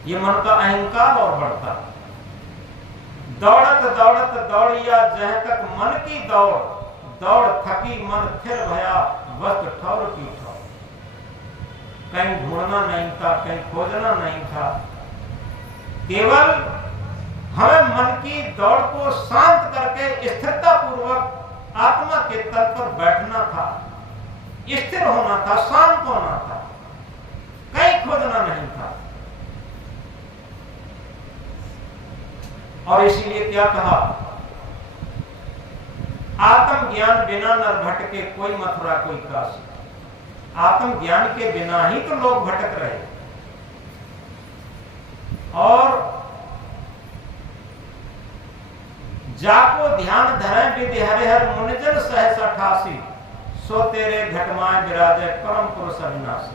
ये मन का अहंकार और बढ़ता। दौड़त दौड़त दौड़िया जहां तक मन की दौड़, दौड़ थकी मन फिर भया वक्त ठौर की ठौर। कहीं ढूंढना नहीं था, कहीं खोजना नहीं था, केवल हमें मन की दौड़ को शांत करके स्थिरता पूर्वक आत्मा के तल पर बैठना था, स्थिर होना था, शांत होना था, कहीं खोजना नहीं था। और इसीलिए क्या कहा, आत्मज्ञान बिना नर भटके कोई मथुरा कोई काशी। आत्मज्ञान के बिना ही तो लोग भटक रहे। और जाको ध्यान धरे विधि हरिहर मुनिजन सहस 88, सो तेरे घटमाए विराजे परम पुरुष अविनाशी।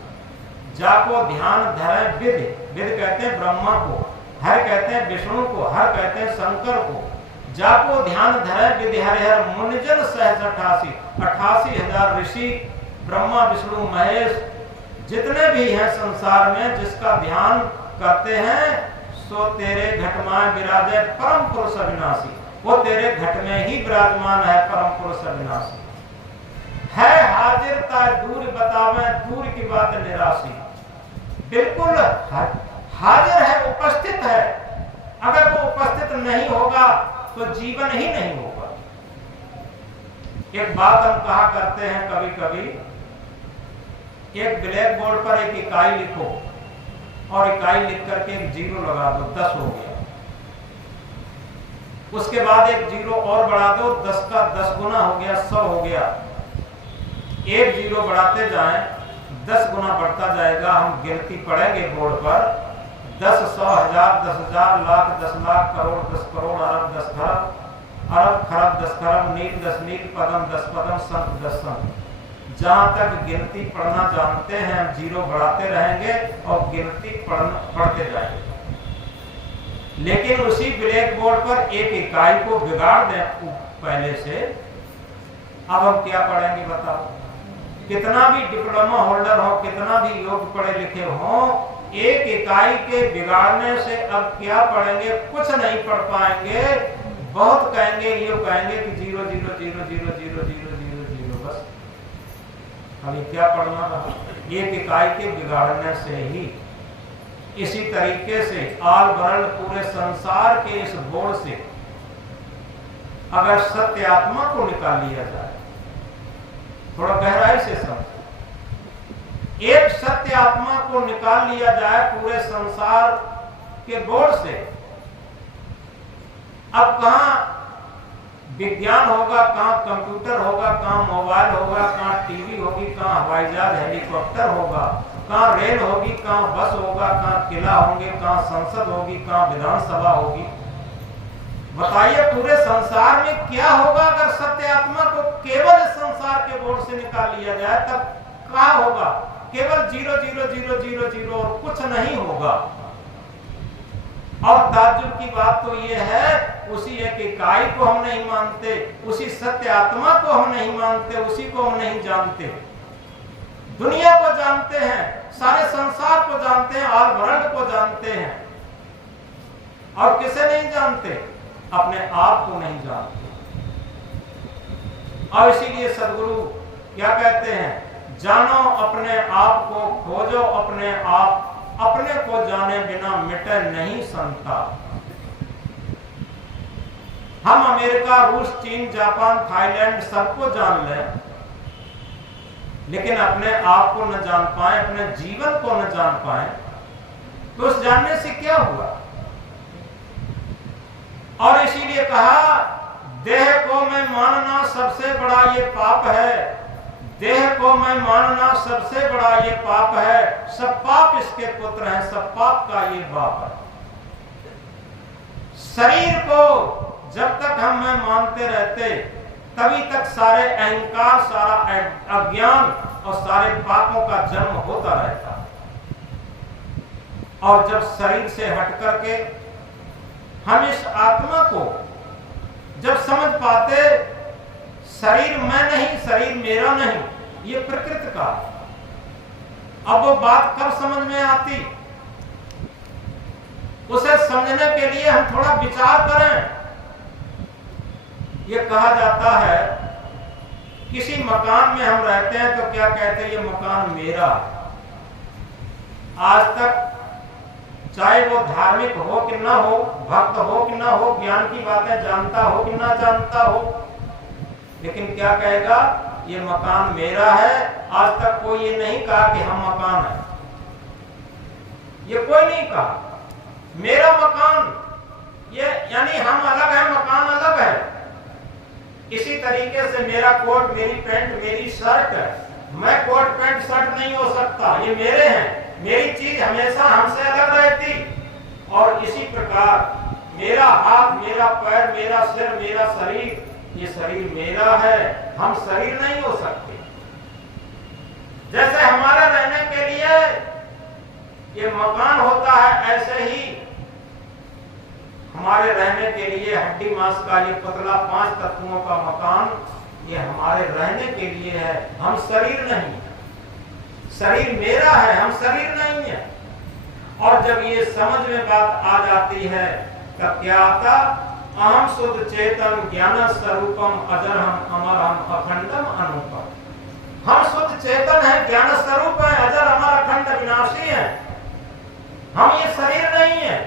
जाको ध्यान धरे विधि, विधि कहते हैं ब्रह्मा को, हर कहते हैं विष्णु को, हर कहते हैं शंकर को। जाको ध्यान धरे विधि हरिहर मुनिजन सहस 88, 88,000 ऋषि ब्रह्मा विष्णु महेश जितने भी हैं संसार में, जिसका ध्यान करते हैं, सो तेरे घटमाए विराजे परम पुरुष अविनाशी। वो तेरे घट में ही विराजमान है, परम पुरुष अविनाशी है। हाजिर ताय दूर बतावे, दूर की बात निराशी। बिल्कुल हाजिर है, उपस्थित है। अगर वो उपस्थित नहीं होगा तो जीवन ही नहीं होगा। एक बात हम कहा करते हैं कभी कभी, एक ब्लैक बोर्ड पर एक इकाई लिखो और इकाई लिख करके एक जीरो लगा दो, 10 हो गया। उसके बाद एक जीरो और बढ़ा दो, 10 का 10 गुना हो गया, 100 हो गया। एक जीरो बढ़ाते जाएं, 10 गुना बढ़ता जाएगा। हम गिनती पढ़ेंगे बोर्ड पर, 10, 100, 1000, 10,000, लाख, 10 लाख, करोड़, 10 करोड़, अरब, 10 खरब, अरब खरब, 10 खरब, नील, 10 नील, पदम, 10 पदम, संत, 10 संत। जहां तक गिनती पढ़ना जानते हैं, हम जीरो बढ़ाते रहेंगे और गिनती पढ़ते जाएंगे। लेकिन उसी ब्लैक बोर्ड पर एक इकाई को बिगाड़ दें पहले से, अब हम क्या पढ़ेंगे बताओ? कितना भी डिप्लोमा होल्डर हो, कितना भी योग पढ़े लिखे हो, एक इकाई के बिगाड़ने से अब क्या पढ़ेंगे? कुछ नहीं पढ़ पाएंगे। बहुत कहेंगे, ये कहेंगे कि 0 0 0 0 0 0 0 0, बस अभी क्या पढ़ना रहा? एक इकाई के बिगाड़ने से ही। इसी तरीके से आल बरल पूरे संसार के इस बोर्ड से अगर सत्य आत्मा को निकाल लिया जाए, थोड़ा गहराई से समझो, एक सत्य आत्मा को निकाल लिया जाए पूरे संसार के बोर्ड से, अब कहां विज्ञान होगा, कहां कंप्यूटर होगा, कहां मोबाइल होगा, कहां टीवी होगी, कहां हवाई जहाज हेलीकॉप्टर होगा, कहां रेल होगी, कहां बस होगा, कहां किला होंगे, कहां संसद होगी, कहां विधानसभा होगी। बताइए पूरे संसार में क्या होगा अगर सत्य आत्मा को केवल इस संसार के बोर्ड से निकाल लिया जाए, तब क्या होगा? केवल 0 0 0 0 0 और कुछ नहीं होगा। और ताज्जुब की बात तो यह है, उसी एक इकाई को हम नहीं मानते, उसी सत्य आत्मा को हम नहीं मानते, उसी को हम नहीं जानते। दुनिया को जानते हैं, सारे संसार को जानते हैं, ऑल वर्ल्ड को जानते हैं, और किसे नहीं जानते? अपने आप को नहीं जानते। और इसीलिए सदगुरु क्या कहते हैं? जानो अपने आप को, खोजो अपने आप, अपने को जाने बिना मिटे नहीं संताप। हम अमेरिका, रूस, चीन, जापान, थाईलैंड सबको जान लें, लेकिन अपने आप को न जान पाए, अपने जीवन को न जान पाए, तो उस जानने से क्या हुआ? और इसीलिए कहा, देह को मैं मानना सबसे बड़ा ये पाप है, देह को मैं मानना सबसे बड़ा ये पाप है, सब पाप इसके पुत्र हैं, सब पाप का ये बाप है। शरीर को जब तक हम मैं मानते रहते, तभी तक सारे अहंकार, सारा अज्ञान और सारे पापों का जन्म होता रहता। और जब शरीर से हट करके हम इस आत्मा को जब समझ पाते, शरीर मैं नहीं, शरीर मेरा नहीं, ये प्रकृति का, अब वो बात कब समझ में आती? उसे समझने के लिए हम थोड़ा विचार करें। ये कहा जाता है, किसी मकान में हम रहते हैं तो क्या कहते हैं? ये मकान मेरा। आज तक चाहे वो धार्मिक हो कि ना हो, भक्त हो कि ना हो, ज्ञान की बातें जानता हो कि ना जानता हो, लेकिन क्या कहेगा? ये मकान मेरा है। आज तक कोई ये नहीं कहा कि हम मकान है, ये कोई नहीं कहा। मेरा मकान, ये यानी हम अलग है, मकान अलग है। इसी तरीके से मेरा कोट, मेरी पैंट, मेरी शर्ट, मैं कोट पैंट शर्ट नहीं हो सकता, ये मेरे हैं। मेरी चीज हमेशा हमसे अलग रहती। और इसी प्रकार मेरा हाथ, मेरा पैर, मेरा सिर, मेरा शरीर, ये शरीर मेरा है, हम शरीर नहीं हो सकते। जैसे हमारे रहने के लिए ये मकान होता है, ऐसे ही हमारे रहने के लिए हड्डी मांस का ये पतला 5 तत्वों का मकान, ये हमारे रहने के लिए है, हम शरीर नहीं। शरीर मेरा है, हम शरीर नहीं है। और जब ये समझ में बात आ जाती है, तब क्या आता? अहम शुद्ध चेतन ज्ञान स्वरूपम अजरहम अमरहम अखंडम अनुपम। हम शुद्ध चेतन है, ज्ञान स्वरूप है, अजर अमर अखंड विनाशी है, हम ये शरीर नहीं है।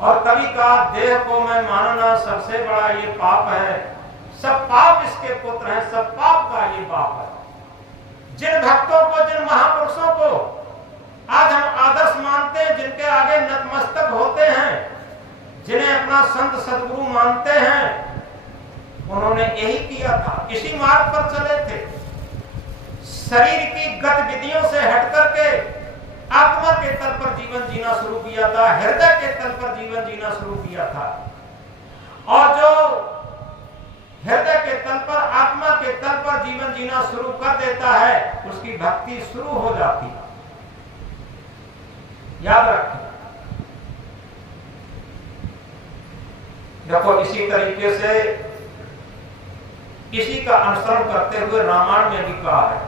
और कभी कहा, देह को मैं मानना सबसे बड़ा ये पाप है, सब पाप इसके पुत्र हैं, सब पाप का ये पाप है। जिन भक्तों को, जिन महापुरुषों को आज हम आदर्श मानते हैं, जिनके आगे नतमस्तक होते हैं, जिन्हें अपना संत सदगुरु मानते हैं, उन्होंने यही किया था, इसी मार्ग पर चले थे। शरीर की गतिविधियों से हट करके आत्मा के तल पर जीवन जीना शुरू किया था, हृदय के तल पर जीवन जीना शुरू किया था। और जो हृदय के तल पर, आत्मा के तल पर जीवन जीना शुरू कर देता है, उसकी भक्ति शुरू हो जाती है। याद रखें। देखो, इसी तरीके से इसी का अनुसरण करते हुए रामायण में भी कहा है,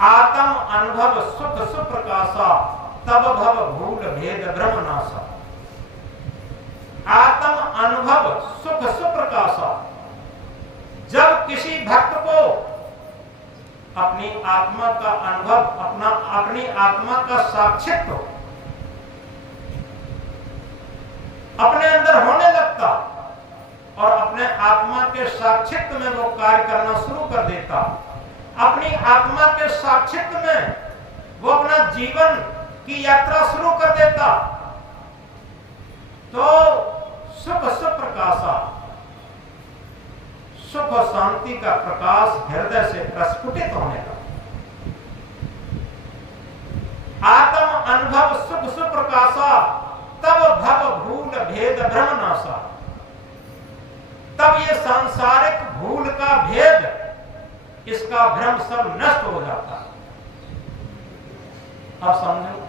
आत्म अनुभव सुख सुप्रकाशा, तब भव भूल भेद भ्रम नाशा। आत्म अनुभव सुख सुप्रकाशा, जब किसी भक्त को अपनी आत्मा का अनुभव, अपनी आत्मा का साक्षित्व अपने अंदर होने लगता, और अपने आत्मा के साक्षित्व में वो कार्य करना शुरू कर देता, अपनी आत्मा के साक्षित्व में वो अपना जीवन की यात्रा शुरू कर देता, तो सुख सुप्रकाशा, सुख और शांति का प्रकाश हृदय से प्रस्फुटित होने लगा। आत्म अनुभव सुख सुप्रकाशा, तब भव भूल भेद भ्रम नाशा। तब ये सांसारिक भूल का भेद, इसका भ्रम सब नष्ट हो जाता। अब समझो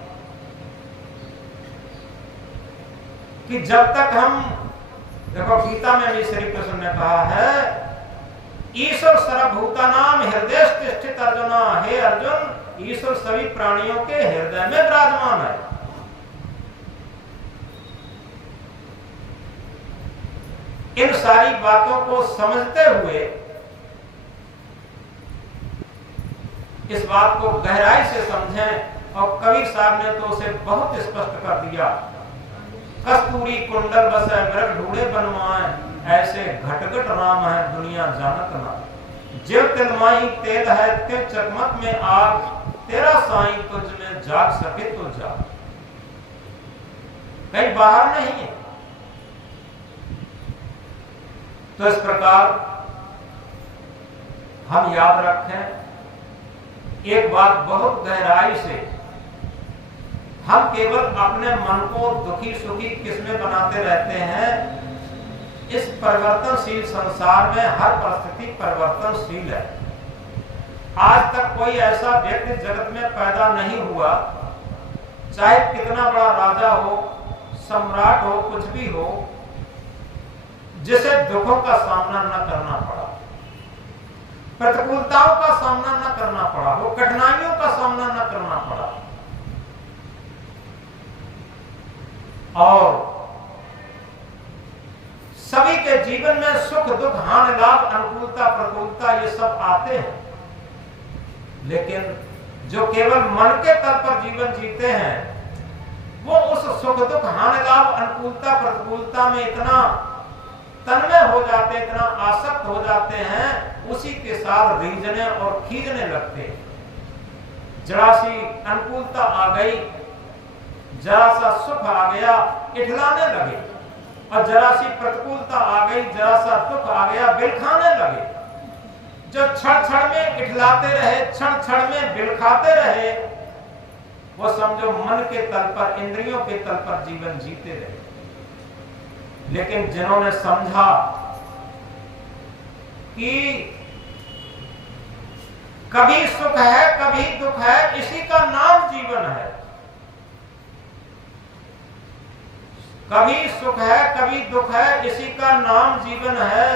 कि जब तक हम, देखो गीता में भी श्री कृष्ण ने कहा है, ईश्वर सर्वभूतानां हृदय तिष्ठित अर्जुना, हे अर्जुन, ईश्वर सभी प्राणियों के हृदय में विराजमान है। इन सारी बातों को समझते हुए इस बात को गहराई से समझें, और कबीर साहब ने तो उसे बहुत स्पष्ट कर दिया। कस्तूरी कुंडल बसे मृग ढूंढे बनवाए, ऐसे घटघट राम है दुनिया जानत ना। जिव तिलमाही तेल है ते चकमक में आग, तेरा साईं तुझ में जाग सके तो जाग। कहीं बाहर नहीं है। तो इस प्रकार हम याद रखें, एक बात बहुत गहराई से, हम केवल अपने मन को दुखी सुखी किसमें बनाते रहते हैं। इस परिवर्तनशील संसार में हर परिस्थिति परिवर्तनशील है। आज तक कोई ऐसा व्यक्ति जगत में पैदा नहीं हुआ, चाहे कितना बड़ा राजा हो, सम्राट हो, कुछ भी हो, जिसे दुखों का सामना न करना पड़ा, प्रतिकूलताओं का सामना न करना पड़ा, वो कठिनाइयों का सामना न करना पड़ा। और सभी के जीवन में सुख दुख हानि लाभ अनुकूलता प्रतिकूलता ये सब आते हैं, लेकिन जो केवल मन के तल पर जीवन जीते हैं, वो उस सुख दुख हानि लाभ अनुकूलता प्रतिकूलता में इतना तन्मय हो जाते, इतना आसक्त हो जाते हैं, उसी के साथ रीझने और खींचने लगते। जरा सी अनुकूलता आ गई, जरा सा सुख आ गया, इठलाने लगे, और जरा सी प्रतिकूलता आ गई, जरा सा दुख आ गया, बिलखाने लगे। जो क्षण क्षण में इठलाते रहे, क्षण क्षण में बिलखाते रहे, वो समझो मन के तल पर, इंद्रियों के तल पर जीवन जीते रहे। लेकिन जिन्होंने समझा कि कभी सुख है कभी दुख है, इसी का नाम जीवन है, कभी सुख है कभी दुख है, इसी का नाम जीवन है।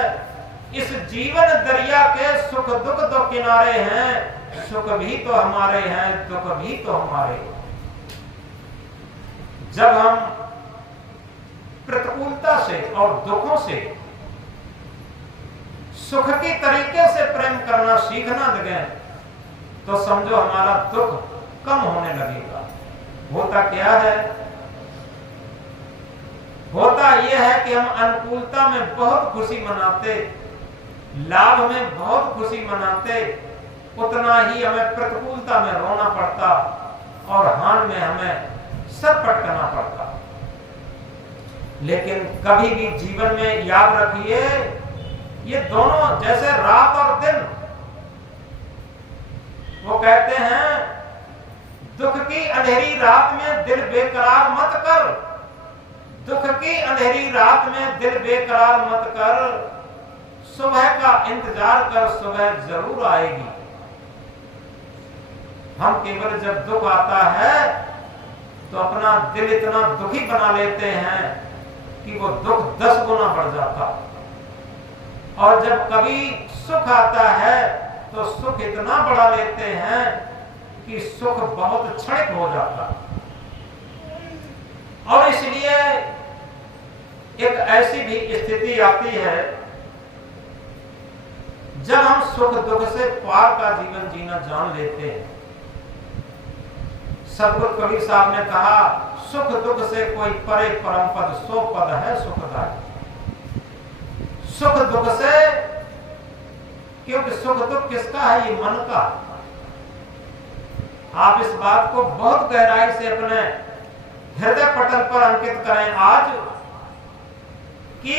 इस जीवन दरिया के सुख दुख दो किनारे हैं, सुख भी तो हमारे हैं, दुख भी तो हमारे। जब हम प्रतिकूलता से और दुखों से सुख की तरीके से प्रेम करना सीखना लगे, तो समझो हमारा दुख कम होने लगेगा। होता क्या है? होता यह है कि हम अनुकूलता में बहुत खुशी मनाते, लाभ में बहुत खुशी मनाते, उतना ही हमें प्रतिकूलता में रोना पड़ता और हानि में हमें सर पटकना पड़ता। लेकिन कभी भी जीवन में याद रखिए, ये दोनों जैसे रात और दिन। वो कहते हैं, दुख की अंधेरी रात में दिल बेकरार मत कर, दुख की अंधेरी रात में दिल बेकरार मत कर, सुबह का इंतजार कर, सुबह जरूर आएगी। हम केवल जब दुख आता है तो अपना दिल इतना दुखी बना लेते हैं कि वो दुख 10 गुना बढ़ जाता, और जब कभी सुख आता है तो सुख इतना बढ़ा लेते हैं कि सुख बहुत क्षणिक हो जाता। और इसलिए एक ऐसी भी स्थिति आती है जब हम सुख दुख से पार का जीवन जीना जान लेते हैं। सतगुरु कबीर साहब ने कहा, सुख दुख से कोई परे परम पद, सो पद है सुखदायक। सुख दुख से, क्योंकि सुख दुख किसका है? ये मन का। आप इस बात को बहुत गहराई से अपने हृदय पटल पर अंकित करें आज कि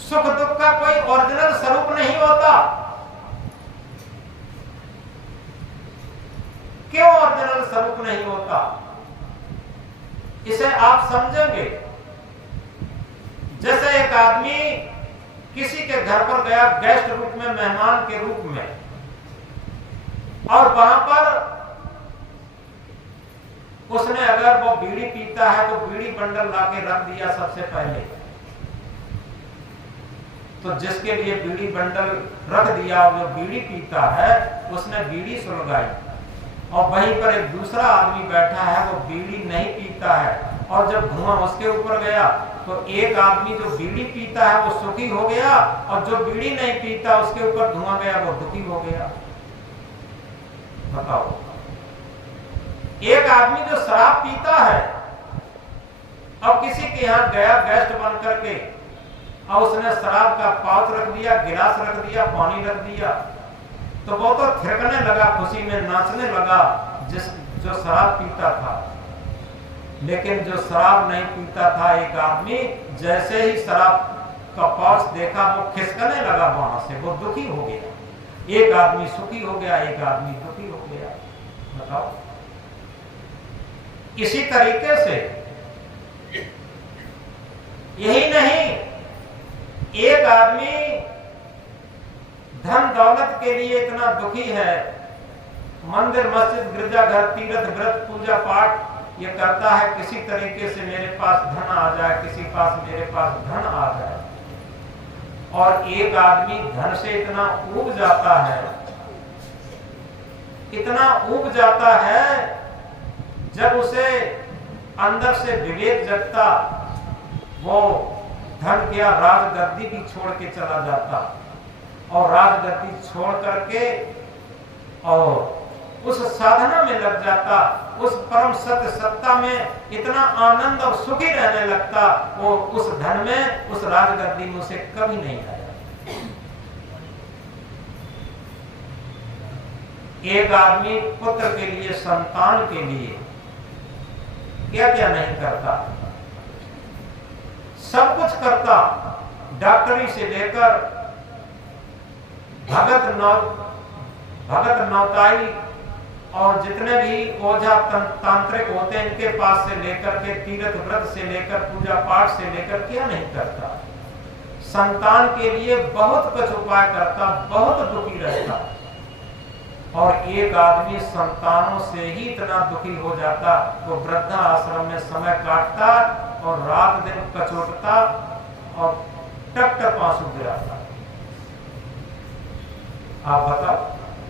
सुख दुख का कोई ओरिजिनल स्वरूप नहीं होता। क्यों ओरिजिनल स्वरूप नहीं होता? इसे आप समझेंगे। जैसे एक आदमी किसी के घर पर गया गेस्ट रूप में, मेहमान के रूप में, और वहां पर उसने अगर वो बीड़ी पीता है तो बीड़ी बंडल लाके रख दिया सबसे पहले। तो जिसके लिए बीड़ी बंडल रख दिया और जो बीड़ी पीता है उसने बीड़ी सुलगाई, और वहीं पर एक दूसरा आदमी बैठा है वो बीड़ी नहीं पीता है, और जब धुआं उसके ऊपर गया तो एक आदमी जो बीड़ी पीता है वो सुखी हो गया, और जो बीड़ी नहीं पीता उसके ऊपर धुआं गया वो दुखी हो गया। बताओ, एक आदमी जो शराब पीता है अब किसी के यहां गया गेस्ट बन करके, और उसने शराब का पाउच रख दिया, गिलास रख दिया, पानी रख दिया, तो वो तो थिरकने लगा, खुशी में नाचने लगा जो शराब पीता था। लेकिन जो शराब नहीं पीता था एक आदमी, जैसे ही शराब का पाउच देखा वो खिसकने लगा, वहां से वो दुखी हो गया। एक आदमी सुखी हो गया, एक आदमी दुखी हो गया। बताओ, इसी तरीके से यही नहीं, एक आदमी धन दौलत के लिए इतना दुखी है, मंदिर मस्जिद गिरजाघर तीर्थ व्रत पूजा पाठ ये करता है, किसी तरीके से मेरे पास धन आ जाए, किसी पास मेरे पास धन आ जाए। और एक आदमी धन से इतना ऊब जाता है, इतना ऊब जाता है, जब उसे अंदर से विवेक जगता, वो धन क्या राजगद्दी भी छोड़ के चला जाता, और राजगद्दी छोड़ करके और उस साधना में लग जाता, उस परम सत्य सत्ता में इतना आनंद और सुखी रहने लगता, वो उस धन में, उस राजगद्दी में उसे कभी नहीं आया। एक आदमी पुत्र के लिए, संतान के लिए क्या क्या नहीं करता, सब कुछ करता, डॉक्टरी से लेकर भगत नौताई और जितने भी ओझा तांत्रिक होते हैं इनके पास से लेकर के, तीर्थ व्रत से लेकर, पूजा पाठ से लेकर, क्या नहीं करता। संतान के लिए बहुत कुछ उपाय करता, बहुत दुखी रहता, और एक आदमी संतानों से ही इतना दुखी हो जाता, वो वृद्धा आश्रम में समय काटता और रात दिन कचोटता और टक टक आंसू गिराता। आप बताओ,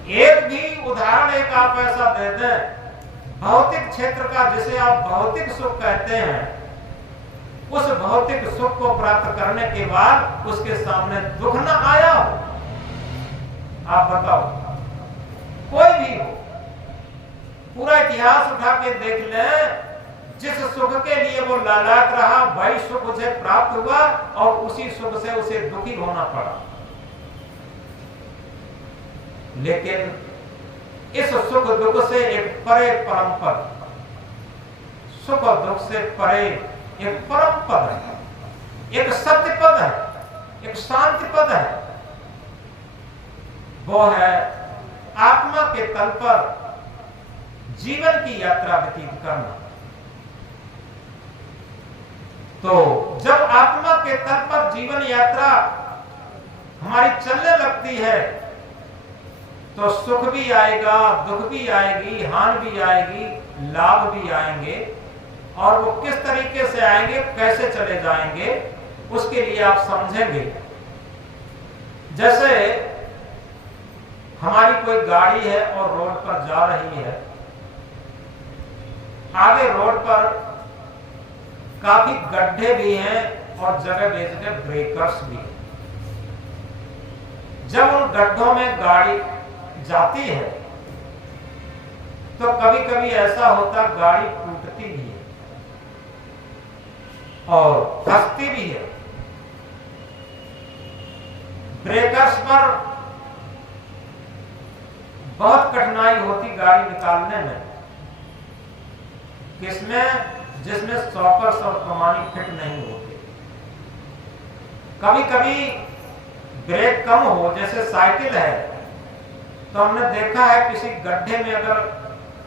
एक भी उदाहरण एक आप ऐसा दे दें भौतिक क्षेत्र का, जिसे आप भौतिक सुख कहते हैं, उस भौतिक सुख को प्राप्त करने के बाद उसके सामने दुख न आया हो। आप बताओ, कोई भी हो, पूरा इतिहास उठा के देख ले, जिस सुख के लिए वो लालायत रहा वही सुख उसे प्राप्त हुआ, और उसी सुख से उसे दुखी होना पड़ा। लेकिन इस सुख दुख से एक परे परम पद, सुख और दुख से परे एक परम पद है, एक सत्य पद है, एक शांति पद है, वो है आत्मा के तल पर जीवन की यात्रा व्यतीत करना। तो जब आत्मा के तल पर जीवन यात्रा हमारी चलने लगती है तो सुख भी आएगा, दुख भी आएगी, हानि भी आएगी, लाभ भी आएंगे, और वो किस तरीके से आएंगे, कैसे चले जाएंगे, उसके लिए आप समझेंगे। जैसे हमारी कोई गाड़ी है और रोड पर जा रही है, आगे रोड पर काफी गड्ढे भी हैं और जगह जगह ब्रेकर्स भी हैं। जब उन गड्ढों में गाड़ी जाती है तो कभी कभी ऐसा होता गाड़ी टूटती भी है और धंसती भी है। ब्रेकर्स पर बहुत कठिनाई होती गाड़ी निकालने में, किसमें? जिसमें स्टॉपर्स और कमानी फिट नहीं होते। कभी कभी ब्रेक कम हो, जैसे साइकिल है, तो हमने देखा है किसी गड्ढे में अगर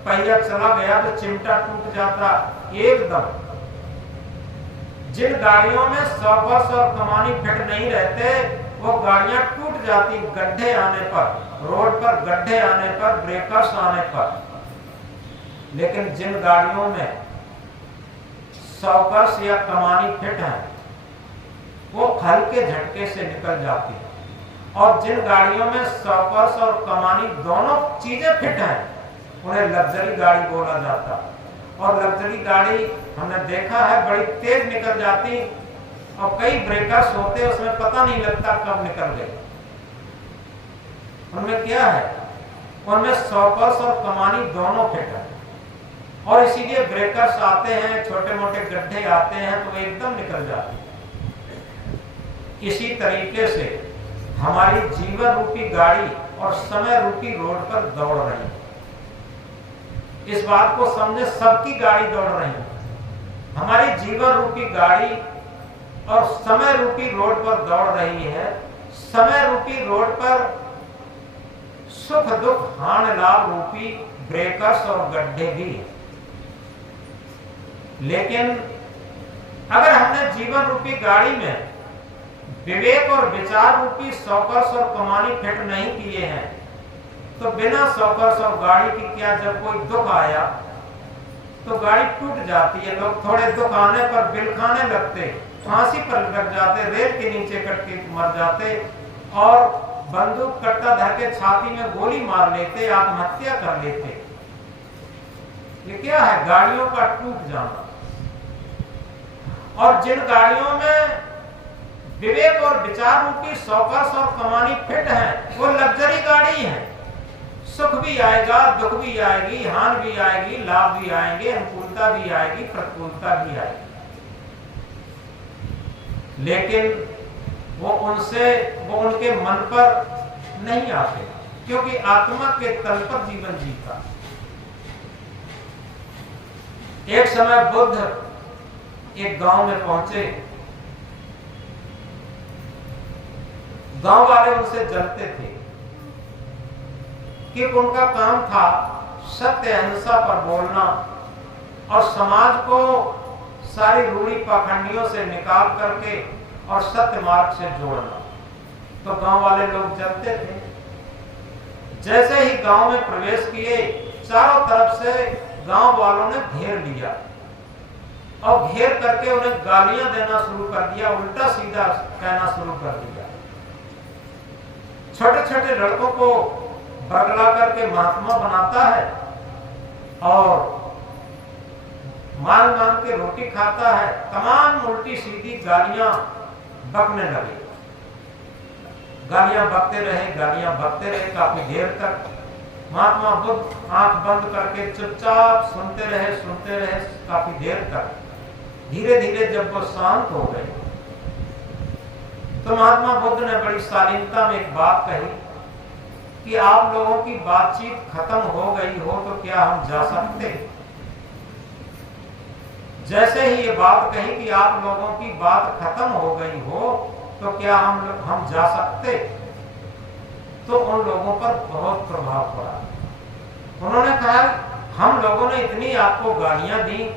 पहिया चला गया तो चिमटा टूट जाता एकदम। जिन गाड़ियों में स्टॉपर्स और कमानी फिट नहीं रहते वो गाड़ियां टूट जाती गड्ढे आने पर, रोड पर गड्ढे आने पर, ब्रेकर्स आने पर। लेकिन जिन गाड़ियों में स्टॉपर्स या कमानी फिट है वो हल्के झटके से निकल जाती है, और जिन गाड़ियों में स्टॉपर्स और कमानी दोनों चीजें फिट हैं उन्हें लग्जरी गाड़ी बोला जाता। और लग्जरी गाड़ी हमने देखा है बड़ी तेज निकल जाती, और कई ब्रेकर्स होते उसमें पता नहीं लगता कब निकल गए। उनमें क्या है? उनमें स्टॉपर्स और कमानी दोनों फिट है, और इसीलिए ब्रेकर्स आते हैं, छोटे मोटे गड्ढे आते हैं तो एकदम निकल जाते हैं। इसी तरीके से हमारी जीवन रूपी गाड़ी और समय रूपी रोड पर दौड़ रही है। इस बात को समझे, सबकी गाड़ी दौड़ रही है। हमारी जीवन रूपी गाड़ी और समय रूपी रोड पर दौड़ रही है। समय रूपी रोड पर सुख दुख हानि लाभ रूपी ब्रेकर्स और गड्ढे भी है। लेकिन अगर हमने जीवन रूपी गाड़ी में विवेक और विचार रूपी शॉकर्स और कमानी फिट नहीं किए हैं तो बिना शॉकर्स और गाड़ी की क्या, जब कोई दुख आया तो गाड़ी टूट जाती है। लोग थोड़े दुख आने पर बिल खाने लगते, फांसी पर लग जाते, रेल के नीचे कट के मर जाते, और बंदूक कट्टा धर के छाती में गोली मार लेते, आत्महत्या कर लेते। ये क्या है? गाड़ियों का टूट जाना। और जिन गाड़ियों में विवेक और विचार रूपी शॉकर्स और कमानी फिट है वो लग्जरी गाड़ी है। सुख भी आएगा, दुख भी आएगी, हानि भी आएगी, लाभ भी आएंगे, अनुकूलता भी आएगी, प्रतिकूलता भी आएगी। लेकिन वो उनके मन पर नहीं आते, क्योंकि आत्मा के तल पर जीवन जीता। एक समय बुद्ध एक गांव में पहुंचे। गांव वाले उनसे जलते थे कि उनका काम था सत्य अहिंसा पर बोलना और समाज को सारी रूढ़ी पाखंडियों से निकाल करके और सत्य मार्ग से जोड़ना। तो गांव वाले लोग जलते थे। जैसे ही गांव में प्रवेश किए, चारों तरफ से गांव वालों ने घेर लिया और घेर करके उन्हें गालियां देना शुरू कर दिया, उल्टा सीधा कहना शुरू कर दिया। छोटे छोटे लड़कों को बरगला करके महात्मा बनाता है और मांग मांग के रोटी खाता है। तमाम उल्टी सीधी गालियां बकने लगे। गालियां बकते रहे काफी देर तक। महात्मा बुद्ध आंख बंद करके चुपचाप सुनते रहे काफी देर तक। धीरे धीरे जब वो शांत हो गए तो महात्मा बुद्ध ने बड़ी शालीनता में एक बात कही कि आप लोगों की बातचीत खत्म हो गई हो तो क्या हम जा सकते? जैसे ही ये बात कही कि आप लोगों की बात खत्म हो गई हो तो क्या हम जा सकते, तो उन लोगों पर बहुत प्रभाव पड़ा। उन्होंने कहा हम लोगों ने इतनी आपको गालियां दी,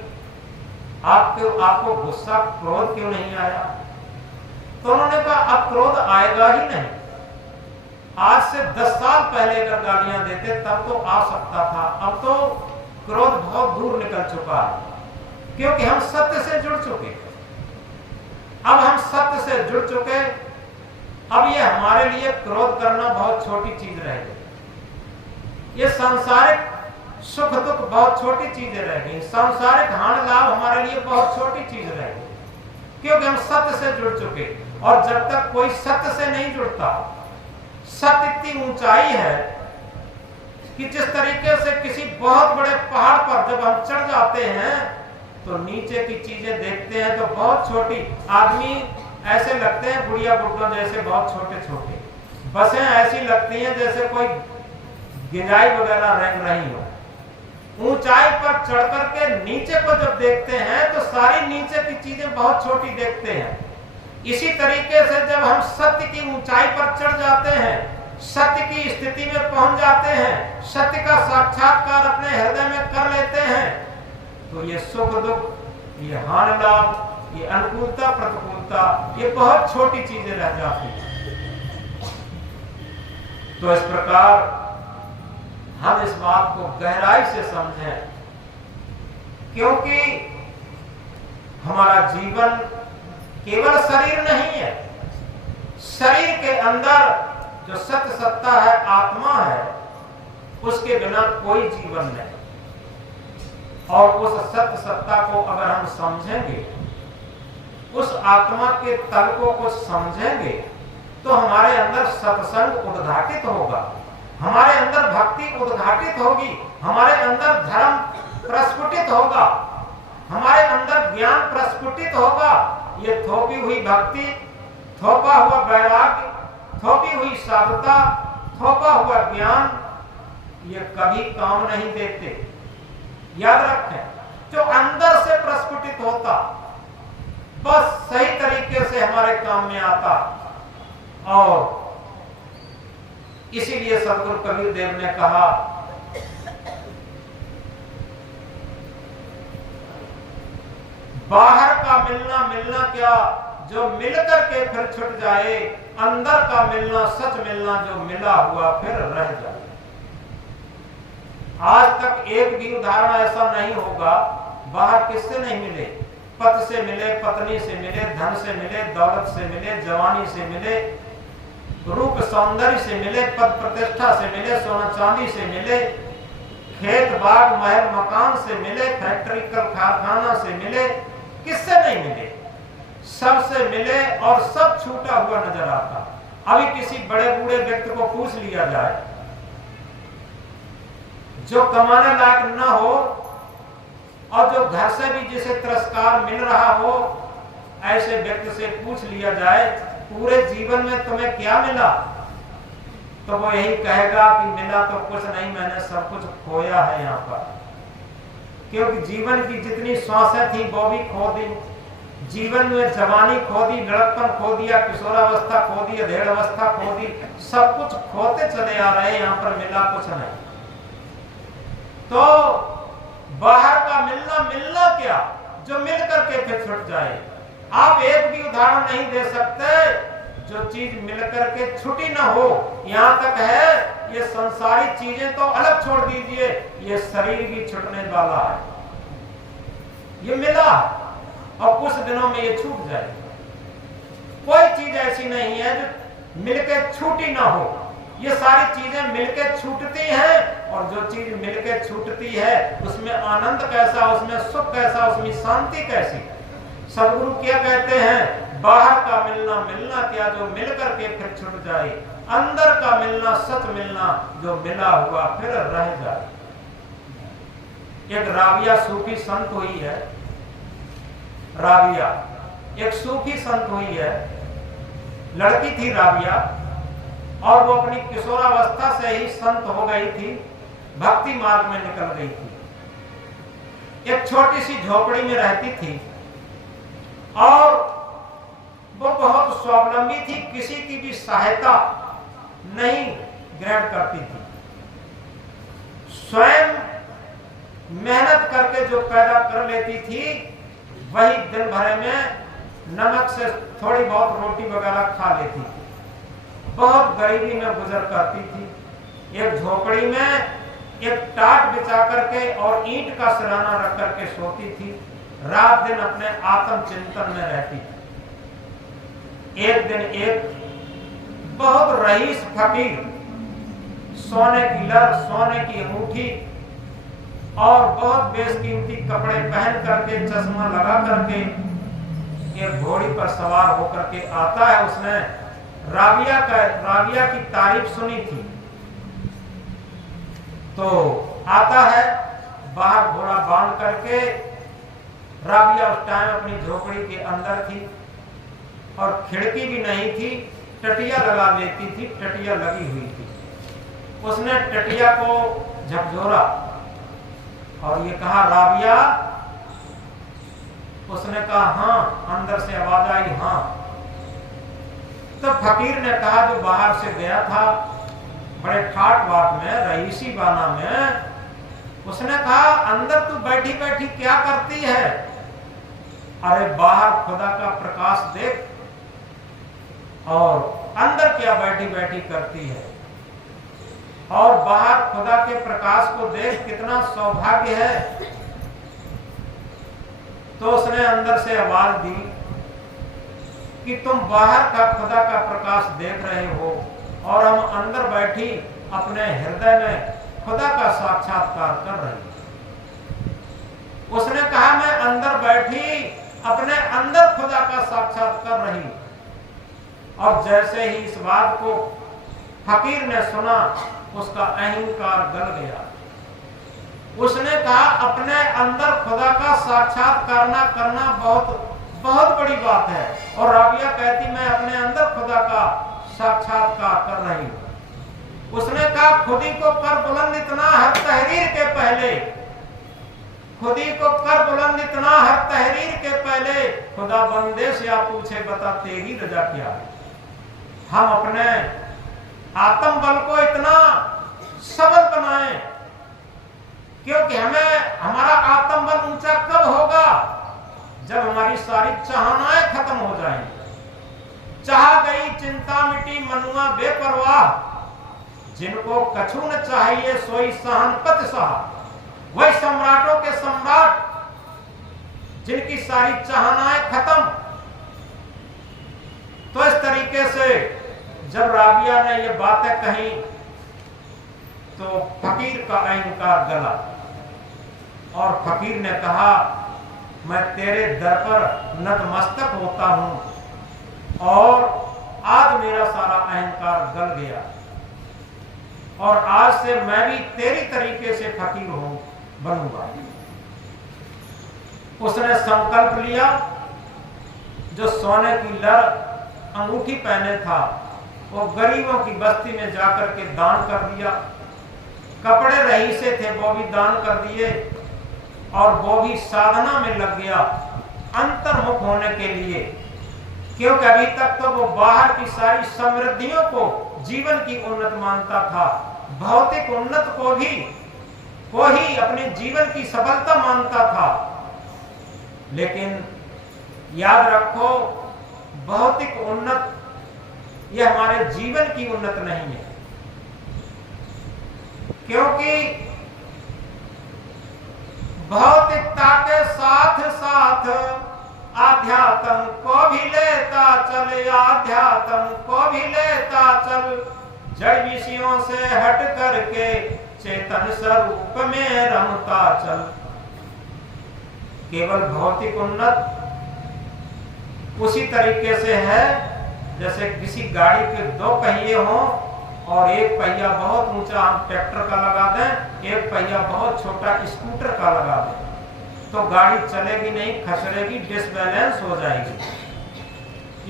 आपको गुस्सा क्रोध क्यों नहीं आया? तो उन्होंने कहा अब क्रोध आएगा ही नहीं। आज से 10 साल पहले अगर गालियां देते तब तो आ सकता था, अब तो क्रोध बहुत दूर निकल चुका है, क्योंकि हम सत्य से जुड़ चुके। अब हम सत्य से जुड़ चुके, अब ये हमारे लिए क्रोध करना बहुत छोटी चीज रह गई। ये सांसारिक सुख दुख बहुत छोटी चीजें रह गई। सांसारिक हानि लाभ हमारे लिए बहुत छोटी चीज रह गई, क्योंकि हम सत्य से जुड़ चुके। और जब तक कोई सत्य से नहीं जुड़ता, सत्य इतनी ऊंचाई है कि जिस तरीके से किसी बहुत बड़े पहाड़ पर जब हम चढ़ जाते हैं तो नीचे की चीजें देखते हैं तो बहुत छोटी, आदमी ऐसे लगते हैं गुड़िया गुड्डों जैसे बहुत छोटे छोटे, बसें ऐसी लगती हैं जैसे कोई गिंजाई वगैरह रेंग रही हो। ऊंचाई पर चढ़ करके नीचे को जब देखते हैं तो सारी नीचे की चीजें बहुत छोटी देखते हैं। इसी तरीके से जब हम सत्य की ऊंचाई पर चढ़ जाते हैं, सत्य की स्थिति में पहुंच जाते हैं, सत्य का साक्षात्कार अपने हृदय में कर लेते हैं, तो ये सुख दुख, ये हानि लाभ, ये अनुकूलता प्रतिकूलता, ये बहुत छोटी चीजें रह जाती हैं। तो इस प्रकार हम इस बात को गहराई से समझें, क्योंकि हमारा जीवन केवल शरीर नहीं है। शरीर के अंदर जो सत्य सत्ता है, आत्मा है, उसके बिना कोई जीवन नहीं। और उस सत्य सत्ता को अगर हम समझेंगे, उस आत्मा के तर्कों को समझेंगे, तो हमारे अंदर सत्संग उद्घाटित होगा, हमारे अंदर भक्ति उद्घाटित होगी, हमारे अंदर धर्म प्रस्फुटित होगा, हमारे अंदर ज्ञान प्रस्फुटित होगा। ये थोपी हुई भक्ति, थोपा हुआ वैराग्य, थोपी हुई साधुता, थोपा हुआ ज्ञान, ये कभी काम नहीं देते। याद रखें, जो अंदर से प्रस्फुटित होता बस सही तरीके से हमारे काम में आता। और इसीलिए सदगुरु कबीर देव ने कहा, बाहर का मिलना मिलना क्या, जो मिलकर के फिर छूट जाए, अंदर का मिलना सच मिलना, जो मिला हुआ फिर रह जाए। आज तक एक भी उदाहरण ऐसा नहीं होगा, बाहर किससे नहीं मिले, पति से मिले, पत्नी से मिले, धन से मिले, दौलत से मिले, जवानी से मिले, रूप सौंदर्य से मिले, पद प्रतिष्ठा से मिले, सोना चांदी से मिले, खेत बाग महल मकान से मिले, फैक्ट्री कल कारखाना से मिले, किससे नहीं मिले, सबसे मिले और सब छूटा हुआ नजर आता। अभी किसी बड़े बूढ़े व्यक्ति को पूछ लिया जाए, जो कमाने लायक न हो और जो घर से भी जिसे तिरस्कार मिल रहा हो, ऐसे व्यक्ति से पूछ लिया जाए, पूरे जीवन में तुम्हें क्या मिला, तो वो यही कहेगा कि मिला तो कुछ नहीं, मैंने सब कुछ खोया है यहाँ पर। क्योंकि जीवन की जितनी सांसें थी वो भी खो दी, जीवन में जवानी खो दी, लड़कपन खो दिया, किशोरावस्था खो दी, अधेड़ खो दी, सब कुछ खोते चले आ रहे, यहाँ पर मिला कुछ नहीं। तो बाहर का मिलना मिलना क्या, जो मिल करके फिर छूट जाए। आप एक भी उदाहरण नहीं दे सकते जो चीज मिलकर के छुटी ना हो। यहां तक है ये संसारी चीजें तो अलग छोड़ दीजिए, ये शरीर भी छूटने वाला है, ये मिला और कुछ दिनों में ये छूट जाए। कोई चीज ऐसी नहीं है जो मिलके छूटी ना हो, ये सारी चीजें मिलके छूटती हैं। और जो चीज मिलके छूटती है उसमें आनंद कैसा, उसमें सुख कैसा, उसमें शांति कैसी। सदगुरु क्या कहते हैं, बाहर का मिलना मिलना क्या, जो मिल करके फिर छूट जाए, अंदर का मिलना सच मिलना, जो मिला हुआ फिर रह जाए। एक राबिया सूफी संत हुई है, राबिया एक सूफी संत हुई है, लड़की थी राबिया, और वो अपनी किशोरावस्था से ही संत हो गई थी, भक्ति मार्ग में निकल गई थी। एक छोटी सी झोपड़ी में रहती थी और वो बहुत स्वावलंबी थी, किसी की भी सहायता नहीं ग्रहण करती थी। स्वयं मेहनत करके जो पैदा कर लेती थी वही दिन भर में नमक से थोड़ी बहुत रोटी वगैरह खा लेती थी। बहुत गरीबी में गुजर करती थी। एक झोपड़ी में एक टाट बिछा करके और ईंट का सिराना रख करके सोती थी, रात दिन अपने आत्म चिंतन में रहती थी। एक दिन एक बहुत रईस फकीर सोने की लर, सोने की अंगूठी और बहुत बेशकीमती कपड़े पहन करके, चश्मा लगा करके एक घोड़ी पर सवार होकर के आता है। उसने राबिया की तारीफ सुनी थी, तो आता है, बाहर घोड़ा बांध करके। राबिया उस टाइम अपनी झोपड़ी के अंदर थी और खिड़की भी नहीं थी, टटिया लगा लेती थी, टटिया लगी हुई थी। उसने टटिया को झकझोरा और ये कहा राबिया। उसने कहा हाँ। अंदर से आवाज आई हाँ। तो फकीर ने कहा जो बाहर से गया था बड़े ठाट बाट में, रईसी बाना में, उसने कहा अंदर तू बैठी बैठी क्या करती है? अरे बाहर खुदा का प्रकाश देख, और अंदर क्या बैठी बैठी करती है? और बाहर खुदा के प्रकाश को देख, कितना सौभाग्य है। तो उसने अंदर से आवाज दी कि तुम बाहर का खुदा का प्रकाश देख रहे हो और हम अंदर बैठी अपने हृदय में खुदा का साक्षात्कार कर रही हूं। उसने कहा मैं अंदर बैठी अपने अंदर खुदा का साक्षात कर रही। और जैसे ही इस बात को फकीर ने सुना, उसका अहंकार गल गया। उसने कहा अपने अंदर खुदा का साक्षात्कार करना बहुत बहुत बड़ी बात है। और राबिया कहती मैं अपने अंदर खुदा का साक्षात्कार कर रही हूं। उसने कहा खुदी को कर बुलंद इतना हर तहरीर के पहले, खुदी को कर बुलंद इतना हर तहरीर के पहले, खुदा बंदे से आप पूछे बता तेरी रजा क्या है। हम अपने आत्म बल को इतना सबल बनाएं, क्योंकि हमें हमारा आत्म बल ऊंचा कब होगा? जब हमारी सारी चाहनाएं खत्म हो जाएंगी। चाह गई चिंता मिटी मनुआ बेपरवाह, जिनको कछु न चाहिए सोई सहनपत सहा। वही सम्राटों के सम्राट जिनकी सारी चाहनाएं खत्म। तो इस तरीके से जब राबिया ने ये बातें कही तो फकीर का अहंकार गला और फकीर ने कहा मैं तेरे दर पर नतमस्तक होता हूं और आज मेरा सारा अहंकार गल गया और आज से मैं भी तेरी तरीके से फकीर बनूंगा। उसने संकल्प लिया, जो सोने की लड़ अंगूठी पहने था वो गरीबों की बस्ती में जाकर के दान कर दिया। कपड़े रही से थे वो भी दान कर दिए और वो भी साधना में लग गया अंतर्मुख होने के लिए, क्योंकि अभी तक तो वो बाहर की सारी समृद्धियों को जीवन की उन्नत मानता था, भौतिक उन्नत को ही अपने जीवन की सफलता मानता था। लेकिन याद रखो भौतिक उन्नत यह हमारे जीवन की उन्नत नहीं है, क्योंकि भौतिकता के साथ साथ आध्यात्म को भी लेता चल, आध्यात्म को भी लेता चल। जड़ विषयों से हट करके चेतन स्वरूप में रमता चल। केवल भौतिक उन्नत उसी तरीके से है जैसे किसी गाड़ी के दो पहिए हों और एक पहिया बहुत ऊंचा हम ट्रैक्टर का लगा दें, एक पहिया बहुत छोटा स्कूटर का लगा दें, तो गाड़ी चलेगी नहीं, खसरेगी, डिसबैलेंस हो जाएगी।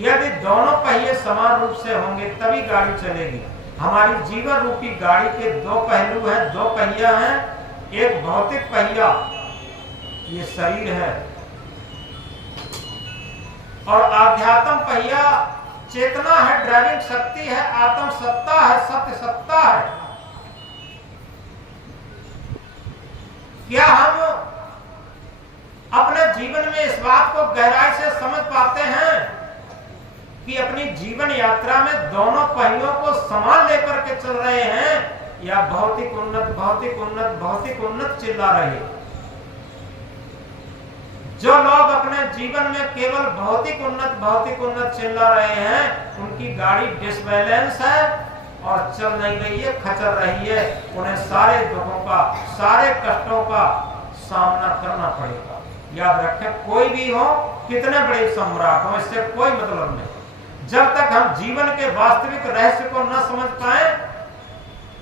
यदि दोनों पहिए समान रूप से होंगे तभी गाड़ी चलेगी। हमारी जीवन रूपी गाड़ी के दो पहलू हैं, दो पहिया हैं। एक भौतिक पहिया ये शरीर है और आध्यात्म पहिया चेतना है, ड्राइविंग शक्ति है, आत्म सत्ता है, सत्य सत्ता है। क्या हम अपने जीवन में इस बात को गहराई से समझ पाते हैं कि अपनी जीवन यात्रा में दोनों पहियों को समान लेकर के चल रहे हैं, या भौतिक उन्नत भौतिक उन्नत भौतिक उन्नत चिल्ला रहे हैं? जो लोग अपने जीवन में केवल भौतिक उन्नत चिल्ला रहे हैं, उनकी गाड़ी डिसबैलेंस है और चल नहीं रही है, खचर रही है। उन्हें सारे दुखों का, सारे कष्टों का सामना करना पड़ेगा। याद रखें, कोई भी हो, कितने बड़े सम्राट हो, इससे कोई मतलब नहीं, जब तक हम जीवन के वास्तविक रहस्य को न समझ पाए।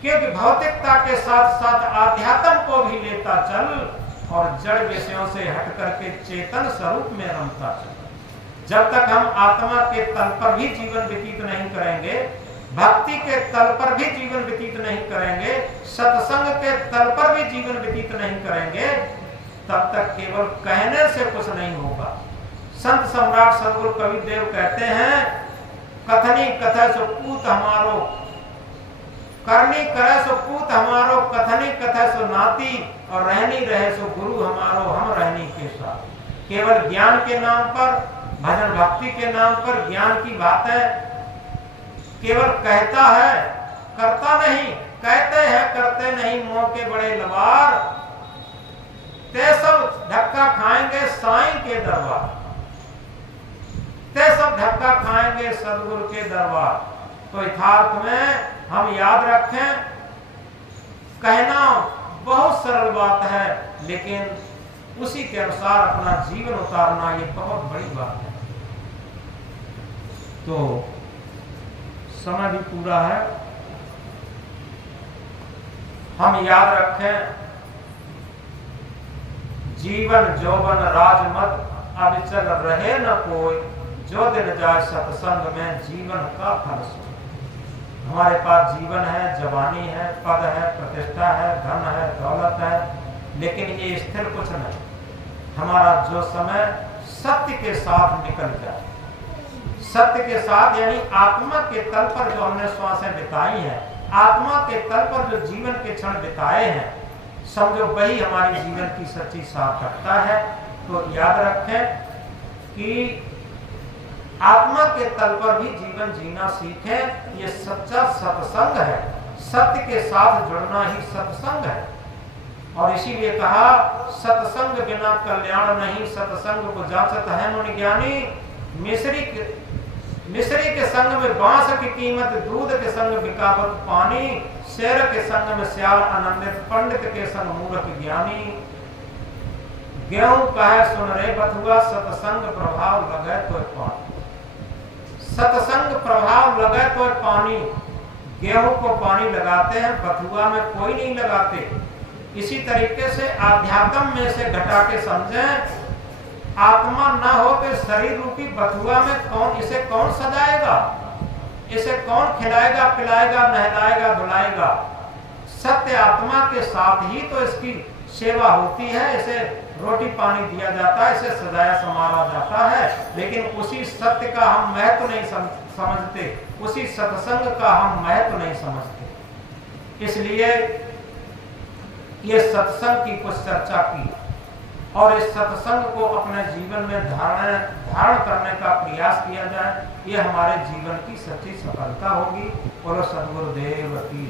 क्योंकि भौतिकता के साथ साथ आध्यात्म को भी लेता चल और जड़ विषयों से हट करके चेतन स्वरूप में रमता चल। जब तक हम आत्मा के तल पर भी जीवन व्यतीत नहीं करेंगे, भक्ति के तल पर भी जीवन व्यतीत नहीं करेंगे, सत्संग के तल पर भी जीवन व्यतीत नहीं करेंगे, तब तक केवल कहने से कुछ नहीं होगा। संत सम्राट सदगुरु कबीरदेव कहते हैं, कथनी कथा सो पूत हमारो, करनी करे सो पूत हमारो, कथनी कथा सो नाती, और रहनी रहे सो गुरु हमारो, हम रहनी के साथ। केवल ज्ञान के नाम पर, भजन भक्ति के नाम पर ज्ञान की बातें केवल कहता है, करता नहीं, कहते हैं करते नहीं, मुंह के बड़े लवार, ते सब धक्का खाएंगे साईं के दरबार, ते सब धक्का खाएंगे सदगुरु के दरबार। तो यथार्थ में हम याद रखें, कहना बहुत सरल बात है, लेकिन उसी के अनुसार अपना जीवन उतारना ये बहुत बड़ी बात है। तो समय भी पूरा है, हम याद रखें, जीवन जौवन राजमत अविचल रहे न कोई, जो दिन जाए सत्संग में जीवन का फल सो। हमारे पास जीवन है, जवानी है, पद है, प्रतिष्ठा है, धन है, दौलत है, लेकिन ये स्थिर कुछ नहीं। हमारा जो समय सत्य के साथ निकल जाए, सत्य के साथ यानी आत्मा के तल पर जो हमने श्वासें बिताई हैं, आत्मा के तल पर जो जीवन के क्षण बिताए हैं, समझो वही हमारी जीवन की सच्ची सार्थकता है। तो याद रखें कि आत्मा के तल पर भी जीवन जीना सीखें, ये सच्चा सत्संग है, सत्य के साथ जुड़ना ही सत्संग है। और इसीलिए कहा, सत्संग बिना कल्याण नहीं, सत्संग को जांचत है मुनि ज्ञानी। मिस्री के संग में बांस की कीमत, दूध के संग बिकावत पानी, शेर के संग में सियाल आनंदित, पंडित के संग मूर्ख ज्ञानी। गेहूं कहे सुन रे बथुआ, सत्संग प्रभाव लगे तो पानी, सत्संग प्रभाव लगे तो पानी। गेहूं को पानी लगाते हैं, बथुआ में कोई नहीं लगाते। इसी तरीके से आध्यात्म में से घटा के समझें, आत्मा ना हो तो शरीर रूपी बथुआ में कौन सजाएगा, इसे कौन खिलाएगा, पिलाएगा, नहलाएगा, धुलाएगा। सत्य आत्मा के साथ ही तो इसकी सेवा होती है, इसे रोटी पानी दिया जाता है, इसे सजाया संवारा जाता है। लेकिन उसी सत्य का हम महत्व नहीं समझते, उसी सत्संग का हम महत्व नहीं समझते। इसलिए ये सत्संग की कुछ चर्चा की, और इस सत्संग को अपने जीवन में धारण करने का प्रयास किया जाए, ये हमारे जीवन की सच्ची सफलता होगी। बोलो सद्गुरुदेव की।